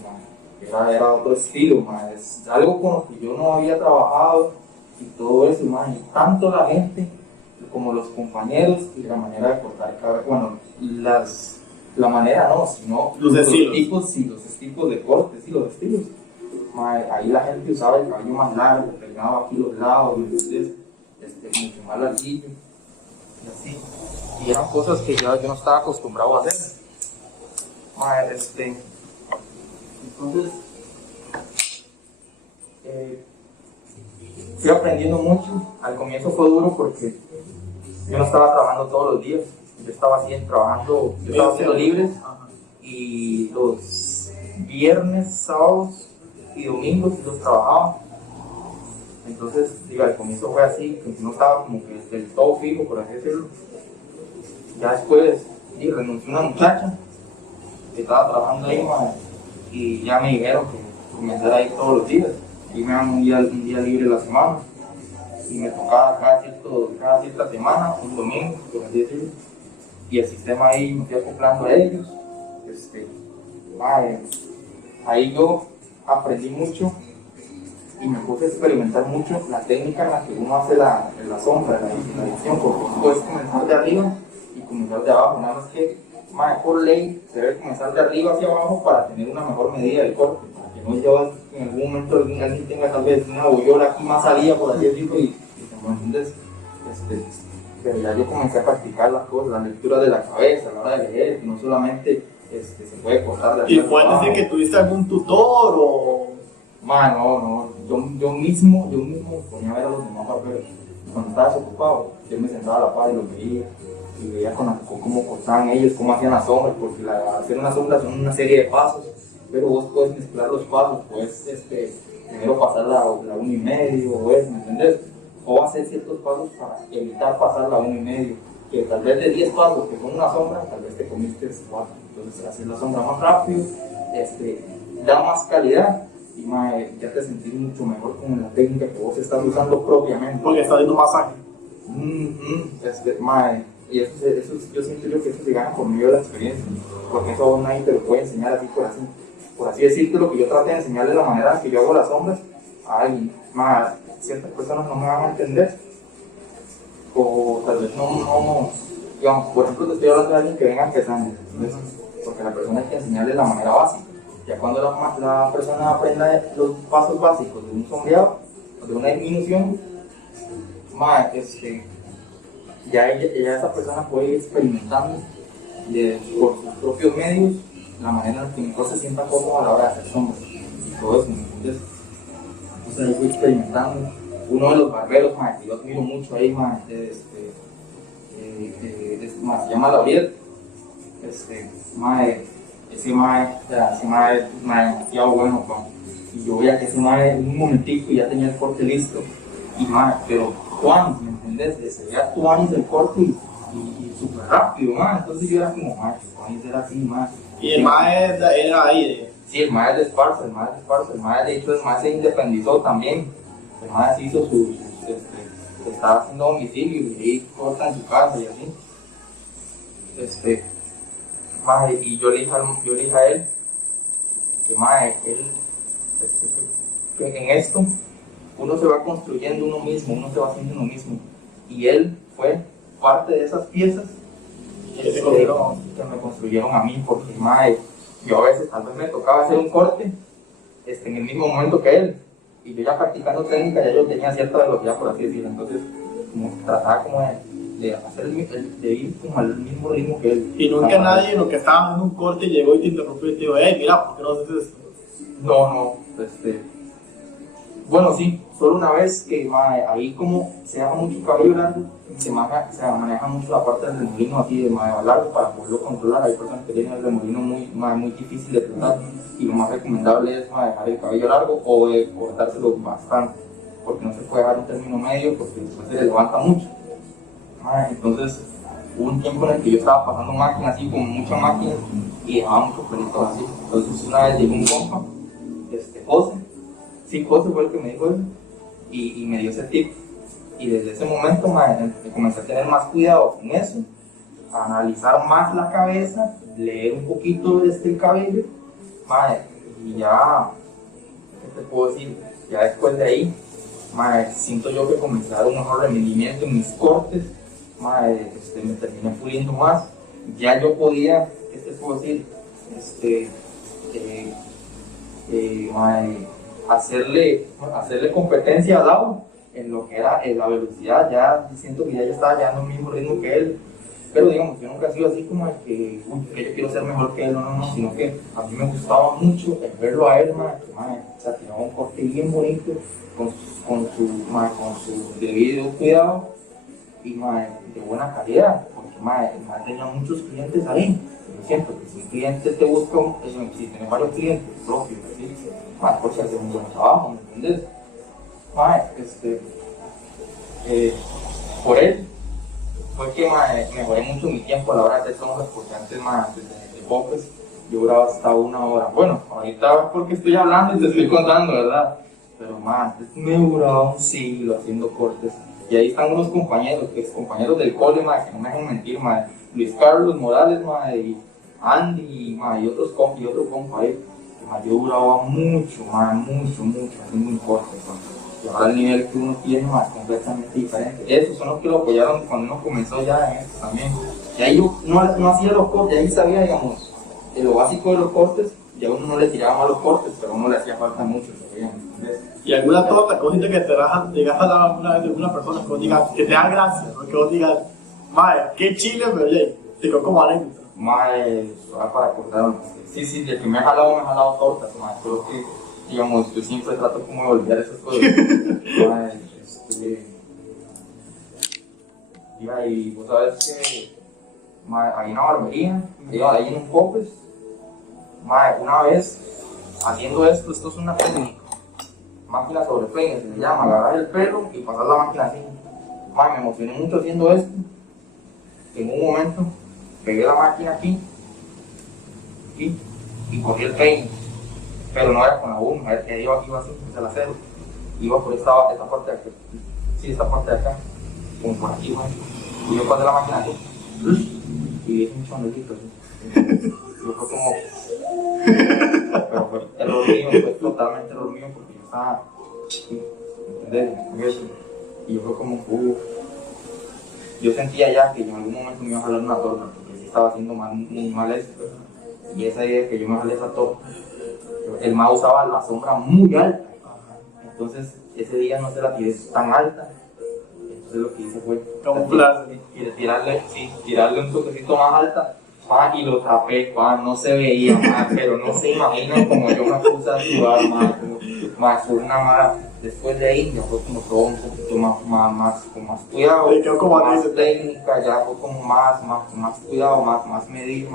era otro estilo, es algo con lo que yo no había trabajado y todo eso, y tanto la gente como los compañeros y la manera de cortar cabello, bueno, la manera no, sino los tipos de cortes y los estilos. Ahí la gente usaba el cabello más largo, peinaba aquí los lados, entonces, mucho más larguillo, y así. Y eran cosas que yo no estaba acostumbrado a hacer. Entonces, fui aprendiendo mucho. Al comienzo fue duro porque yo no estaba trabajando todos los días. Yo estaba haciendo libres, y los viernes, sábados y domingos los trabajaba. Entonces, al comienzo fue así, que no estaba como que del todo fijo, por así decirlo. Ya después renunció una muchacha que estaba trabajando ahí, y ya me dijeron que comenzara a ir todos los días. Y me daban un día libre a la semana. Y me tocaba cada cierta semana, un domingo, por así decirlo. Y el sistema ahí me fui acoplando a ellos. Ahí yo aprendí mucho y me puse a experimentar mucho la técnica en la que uno hace la sombra, la edición, porque tú puedes comenzar de arriba y comenzar de abajo, nada más que por ley se debe comenzar de arriba hacia abajo para tener una mejor medida del corte, para que no llevas en algún momento alguien tenga tal vez una boyola aquí más salida, por así decirlo, y entonces, pero ya yo comencé a practicar las cosas, la lectura de la cabeza a la hora de leer, que no solamente se puede cortar de arriba. ¿Y puedes decir que tuviste algún tutor o...? No, yo mismo ponía a ver a los demás papeles. Cuando estaba desocupado, yo me sentaba a la par y los veía, y veía cómo cortaban ellos, cómo hacían las sombras, porque hacer una sombra son una serie de pasos, pero vos puedes mezclar los pasos, puedes primero pasar la 1,5, o ¿me entendés? O hacer ciertos pasos para evitar pasar la 1,5, que tal vez de 10 pasos que son una sombra, tal vez te comiste 4, entonces hacer la sombra más rápido, da más calidad. Y ya te sentís mucho mejor con la técnica que vos estás usando propiamente. Porque estás viendo masaje. Y eso yo siento que eso se gana por medio de la experiencia, porque eso nadie te lo puede enseñar así por así decirte. Lo que yo traté de enseñarle la manera en que yo hago las sombras a alguien, ciertas personas no me van a entender, o tal vez no, digamos, por ejemplo te estoy hablando de alguien que venga empezando, porque la persona hay que enseñarle la manera básica. Ya cuando la persona aprenda los pasos básicos de un sombreado, de una disminución, ya esa persona puede ir experimentando por sus propios medios la manera en la que mi cuerpo se sienta cómodo a la hora de hacer sombras y todo eso, ¿me entiendes? Entonces ahí fui experimentando. Uno de los barberos, mae, que yo admiro mucho ahí, mae, se llama Gabriel. Mae, ese mae demasiado bueno, y yo veía que ese mae en un momentico ya tenía el corte listo, y mae, pero tuanis, ¿me entendés? Se veía tuanis el corte y súper rápido, mae, entonces yo era como, mae, tuanis era así, mae. Y el mae era ahí Sí, el mae es de Esparza, el mae de hecho el mae se independizó también, el mae se hizo estaba haciendo domicilio y ahí corta en su casa y así. Mae, y yo le dije a él que mae, que en esto uno se va construyendo uno mismo, uno se va haciendo uno mismo, y él fue parte de esas piezas que me construyeron a mí, porque mae, yo a veces tal vez me tocaba hacer un corte en el mismo momento que él, y yo ya practicando técnica ya yo tenía cierta velocidad, por así decirlo, entonces como trataba como de hacer de ir como al mismo ritmo que él. Y nunca nadie en lo que estaba haciendo un corte llegó y te interrumpió y te dijo, mira, ¿por qué no haces esto? No, bueno, sí, solo una vez que mae, ahí como se llama mucho cabello largo, se maneja mucho la parte del remolino así de mae, largo para poderlo controlar. Hay personas que tienen el remolino muy difícil de tratar, y lo más recomendable es mae, dejar el cabello largo o cortárselo bastante, porque no se puede dejar un término medio porque después se le levanta mucho. Entonces hubo un tiempo en el que yo estaba pasando máquinas así, como muchas máquinas, y dejaba muchos pelitos así. Entonces una vez llegó un compa, José fue el que me dijo eso, y me dio ese tip, y desde ese momento comencé a tener más cuidado con eso, a analizar más la cabeza, leer un poquito el cabello, y ya, ¿qué te puedo decir? Ya después de ahí, siento yo que comencé a dar un mejor rendimiento en mis cortes, me terminé puliendo más, ya yo podía, ¿qué te puedo decir? Hacerle competencia al lado en lo que era la velocidad. Ya siento que ya yo estaba llevando el mismo ritmo que él, pero digamos, yo nunca he sido así como el que yo quiero ser mejor que él, no, sino que a mí me gustaba mucho el verlo a él, que tiraba un corte bien bonito, con su debido cuidado y de buena calidad, porque tenía muchos clientes ahí. Yo siento que si un cliente te busca, si tienes varios clientes propios, ¿sí? Porque hacer un buen trabajo, ¿me entiendes? Por él fue que mejoré mucho mi tiempo a la hora de hacer sombras, porque antes desde pocas yo duraba hasta 1 hora. Bueno, ahorita porque estoy hablando y te estoy contando, ¿verdad? Pero antes me duraba un siglo haciendo cortes. Y ahí están unos compañeros del cole, que no me dejan mentir, Luis Carlos Morales, y Andy, y otro compa ahí, que yo duraba mucho haciendo un corte, y ahora el nivel que uno tiene es completamente diferente. Esos son los que lo apoyaron cuando uno comenzó ya en esto también. Y ahí yo no hacía los cortes, ahí sabía, digamos, de lo básico de los cortes, y a uno no le tiraba mal los cortes, pero a uno le hacía falta mucho, ¿sabían? Y alguna torta, cosita que llegas a dar una vez de alguna persona que vos digas, que te da gracia, ¿no? Que vos digas, qué chile, pero ya, te quedó como anécdota. Para acordarme, sí, de que me he jalado tortas, creo que, digamos, yo siempre trato como de olvidar esas cosas. Y vos sabes que hay una barbería, ahí en un Popes, una vez haciendo esto es una técnica, máquina sobre peine, se le llama, agarrar el pelo y pasar la máquina así. Me emocioné mucho haciendo esto. En un momento pegué la máquina aquí y cogí el peine, pero no era con la 1, iba así, desde la 0, iba por esta parte de acá, esta parte de acá, como por aquí, y yo pasé la máquina aquí, y hice un chonelito así. Yo fue como, pero fue error mío, fue totalmente error mío, porque yo estaba, ¿entendés? Y yo fue como, yo sentía ya que yo en algún momento me iba a jalar una torta, porque sí estaba haciendo muy mal esto, y esa idea que yo me jalé esa torta, el mae usaba la sombra muy alta, entonces ese día no se la tiré tan alta, entonces lo que hice fue camuflarse, tirarle un toquecito más alta, y lo tapé, no se veía, pero no se imaginan como yo me puse a sudar, fue una mala. Después de ahí ya fue como todo un poquito con más cuidado, más técnica, ya fue como más cuidado, más medido,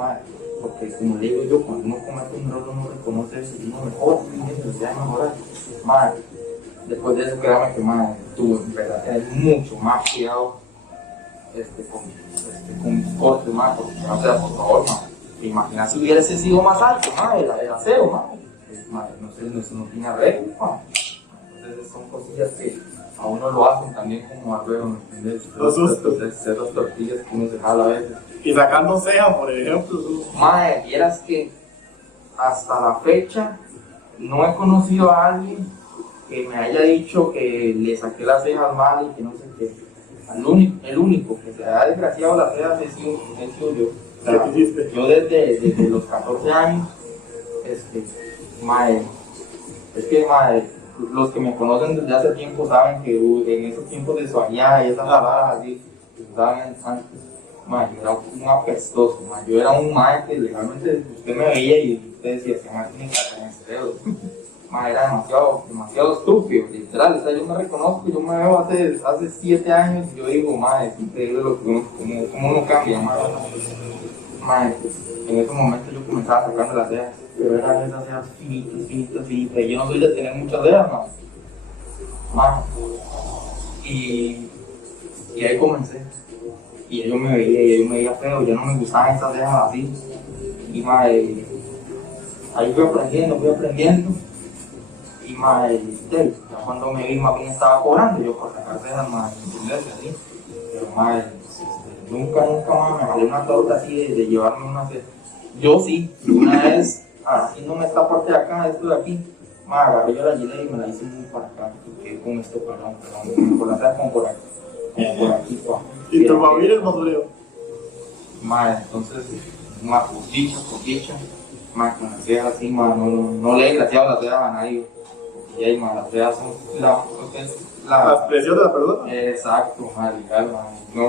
porque como le digo yo, cuando uno comete un error uno reconoce eso y uno mejora, ya mejora. Después de eso, créame que tuve en verdad tener mucho más cuidado con mis cortes, porque, o sea, por favor, imagina si hubiese sido más alto, el acero, no tiene arreglo, Entonces son cosillas que a uno lo hacen también como barbero, ¿me entiendes? Los sustos. Hacer las tortillas que uno se jala a veces. Y sacando ceja, por ejemplo. Vieras que hasta la fecha no he conocido a alguien que me haya dicho que le saqué las cejas mal y que no sé qué. El único que se ha desgraciado las cejas he sido yo. ¿Qué hiciste? Yo desde los 14 años, los que me conocen desde hace tiempo saben que en esos tiempos de suavidad y esas palabras así, que se usaban antes, yo era un apestoso, yo era un que legalmente usted me veía y usted decía, se me tiene que en el cerebro. Era demasiado estúpido, literal. O sea, yo me reconozco, yo me veo hace 7 años y yo digo, es increíble cómo uno cambia, en ese momento yo comenzaba sacando las cejas, pero eran esas cejas finitas, y yo no soy de tener muchas cejas, y ahí comencé, y yo me veía feo, ya no me gustaban esas cejas así, y ahí fui aprendiendo, y ya cuando me vi más bien estaba cobrando yo por sacar cejas, ¿entendés? Así, pero nunca me jalé una torta así de llevarme una ceja. Yo sí, una vez haciéndome esta parte de acá, esto de aquí, agarré yo la gilet y me la hice muy para acá, y quedé con esto, perdón, por la ceja como por aquí, ¿Y tu familia el basureo? Entonces, por dicha, con las cejas así, no le he desgraciado las cejas a nadie. Y ahí, las cejas son la expresión de la persona. Exacto, legal, no,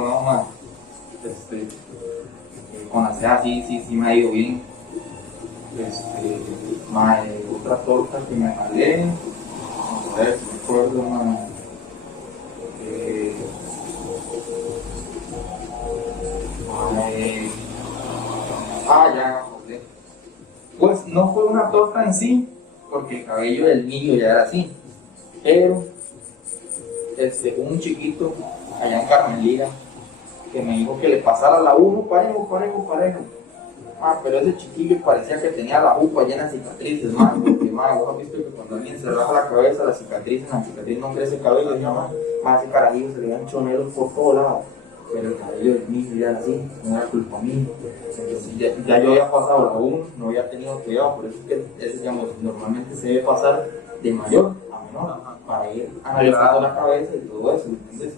con las cejas sí me ha ido bien. Otra torta que me jalé, no sé si me acuerdo, ya, pues no fue una torta en sí, porque el cabello del niño ya era así, pero un chiquito allá en Carmelilla que me dijo que le pasara la 1 parejo. Pero ese chiquillo parecía que tenía la jupa llena de cicatrices, porque vos has visto que cuando alguien se raja la cabeza, la cicatriz no crece cabello, ese carajillo se le dan choneros por todos lados. Pero el cabello del niño ya era así, no era culpa mía. Entonces ya yo había pasado la 1, no había tenido cuidado, por eso es que normalmente se debe pasar de mayor a menor, para ir analizando la cabeza y todo eso. Entonces,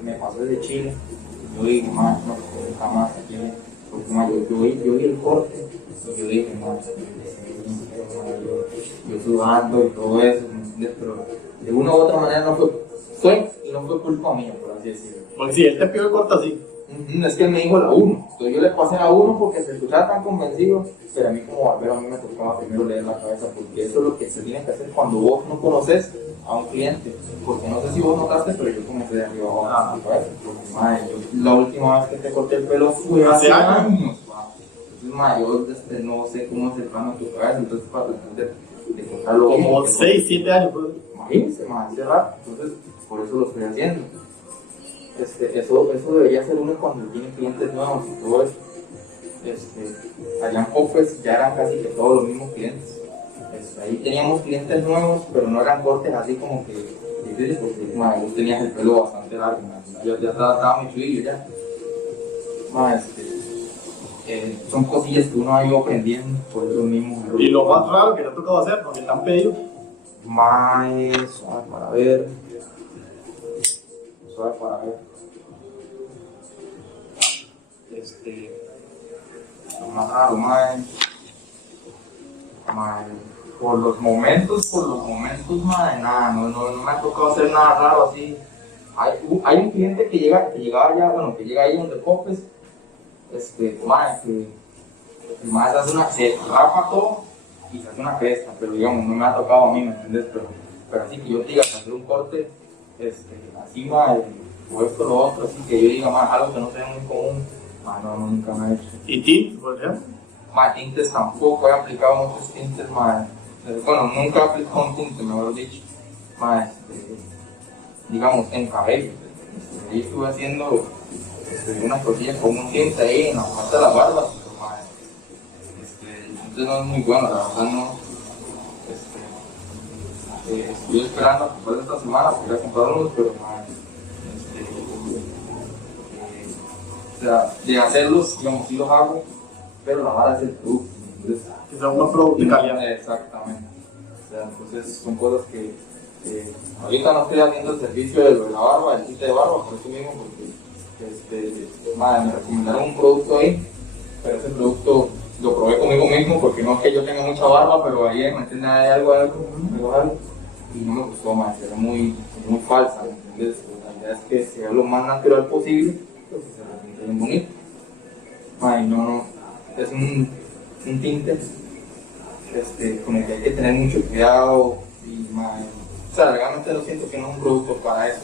me pasó desde Chile, yo dije, nunca más aquí, porque yo vi el corte y yo dije, yo sudando y todo eso, pero de una u otra manera no fue culpa mía, por así decirlo. Porque si él te pidió el corte así. Es que él me dijo la 1, entonces yo le pasé la 1 porque se escuchaba tan convencido, pero a mí como barbero a mí me tocaba primero leer la cabeza, porque eso es lo que se tiene que hacer cuando vos no conoces a un cliente, porque no sé si vos notaste, pero yo comencé de arriba abajo, porque la última vez que te corté el pelo fue hace años, entonces yo no sé cómo es el plano de tu cabeza, entonces para tratar de cortarlo como 6, 7 años, pues. Imagínense, hace rato, entonces por eso lo estoy haciendo. Eso debería ser uno cuando tiene clientes nuevos y todo eso. Allá en Popes ya eran casi que todos los mismos clientes. Ahí teníamos clientes nuevos, pero no eran cortes así como que difíciles, porque vos tenías el pelo bastante largo, ya estaba muy chudillo ya. Son cosillas que uno ha ido aprendiendo por eso mismo. ¿Y lo más raro que te ha tocado hacer, porque te han pedido? Para ver. Lo más raro, por los momentos, nada, no me ha tocado hacer nada raro así. Hay un cliente que llega ahí donde Popes, mae, que el mae se rapa todo y se hace una cresta, pero digamos, no me ha tocado a mí, ¿me entiendes? Pero así que yo te diga, hacer un corte, así, mae, o esto, lo otro, así que yo diga, mae, algo que no sea muy común, mae, no, nunca me he hecho. ¿Y tintes, por ejemplo? Mae, tintes tampoco, he aplicado muchos tintes, mae, bueno, nunca he aplicado un tinte, mejor dicho, mae, digamos, en cabello, ahí estuve haciendo unas cosillas con un tinte ahí en la parte de la barba, pero mae, el tinte no es muy bueno, la verdad no, estoy esperando después de esta semana para ir a comprarlos, pero mae, o sea, de hacerlos, digamos, sí los hago, pero la vara es el producto, entonces, Que sea un producto de calidad. exactamente, o sea, entonces son cosas que ahorita no estoy haciendo el servicio de la barba, el tinte de barba, por eso mismo, porque madre, me recomendaron un producto ahí, pero ese producto lo probé conmigo mismo, porque no es que yo tenga mucha barba, pero ahí me entiendes, hay algo, y no me gustó más, era muy falsa, ¿me entiendes? La idea es que sea lo más natural posible, pues se siente bien bonito. Ay, no, es un tinte con el que hay que tener mucho cuidado y o sea, realmente lo siento que no es un producto para eso.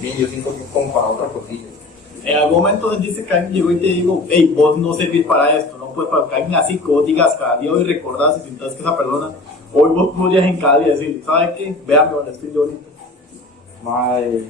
Bien, yo siento que es como para otra cosilla. En algún momento sentiste que alguien llegó y te digo, hey, vos no servís para esto, no puedes para que alguien así que vos digas cada día hoy recordás y sientas que esa persona, hoy vos podrías en cada día decir, ¿sabes qué? Véame donde estoy yo ahorita. Madre,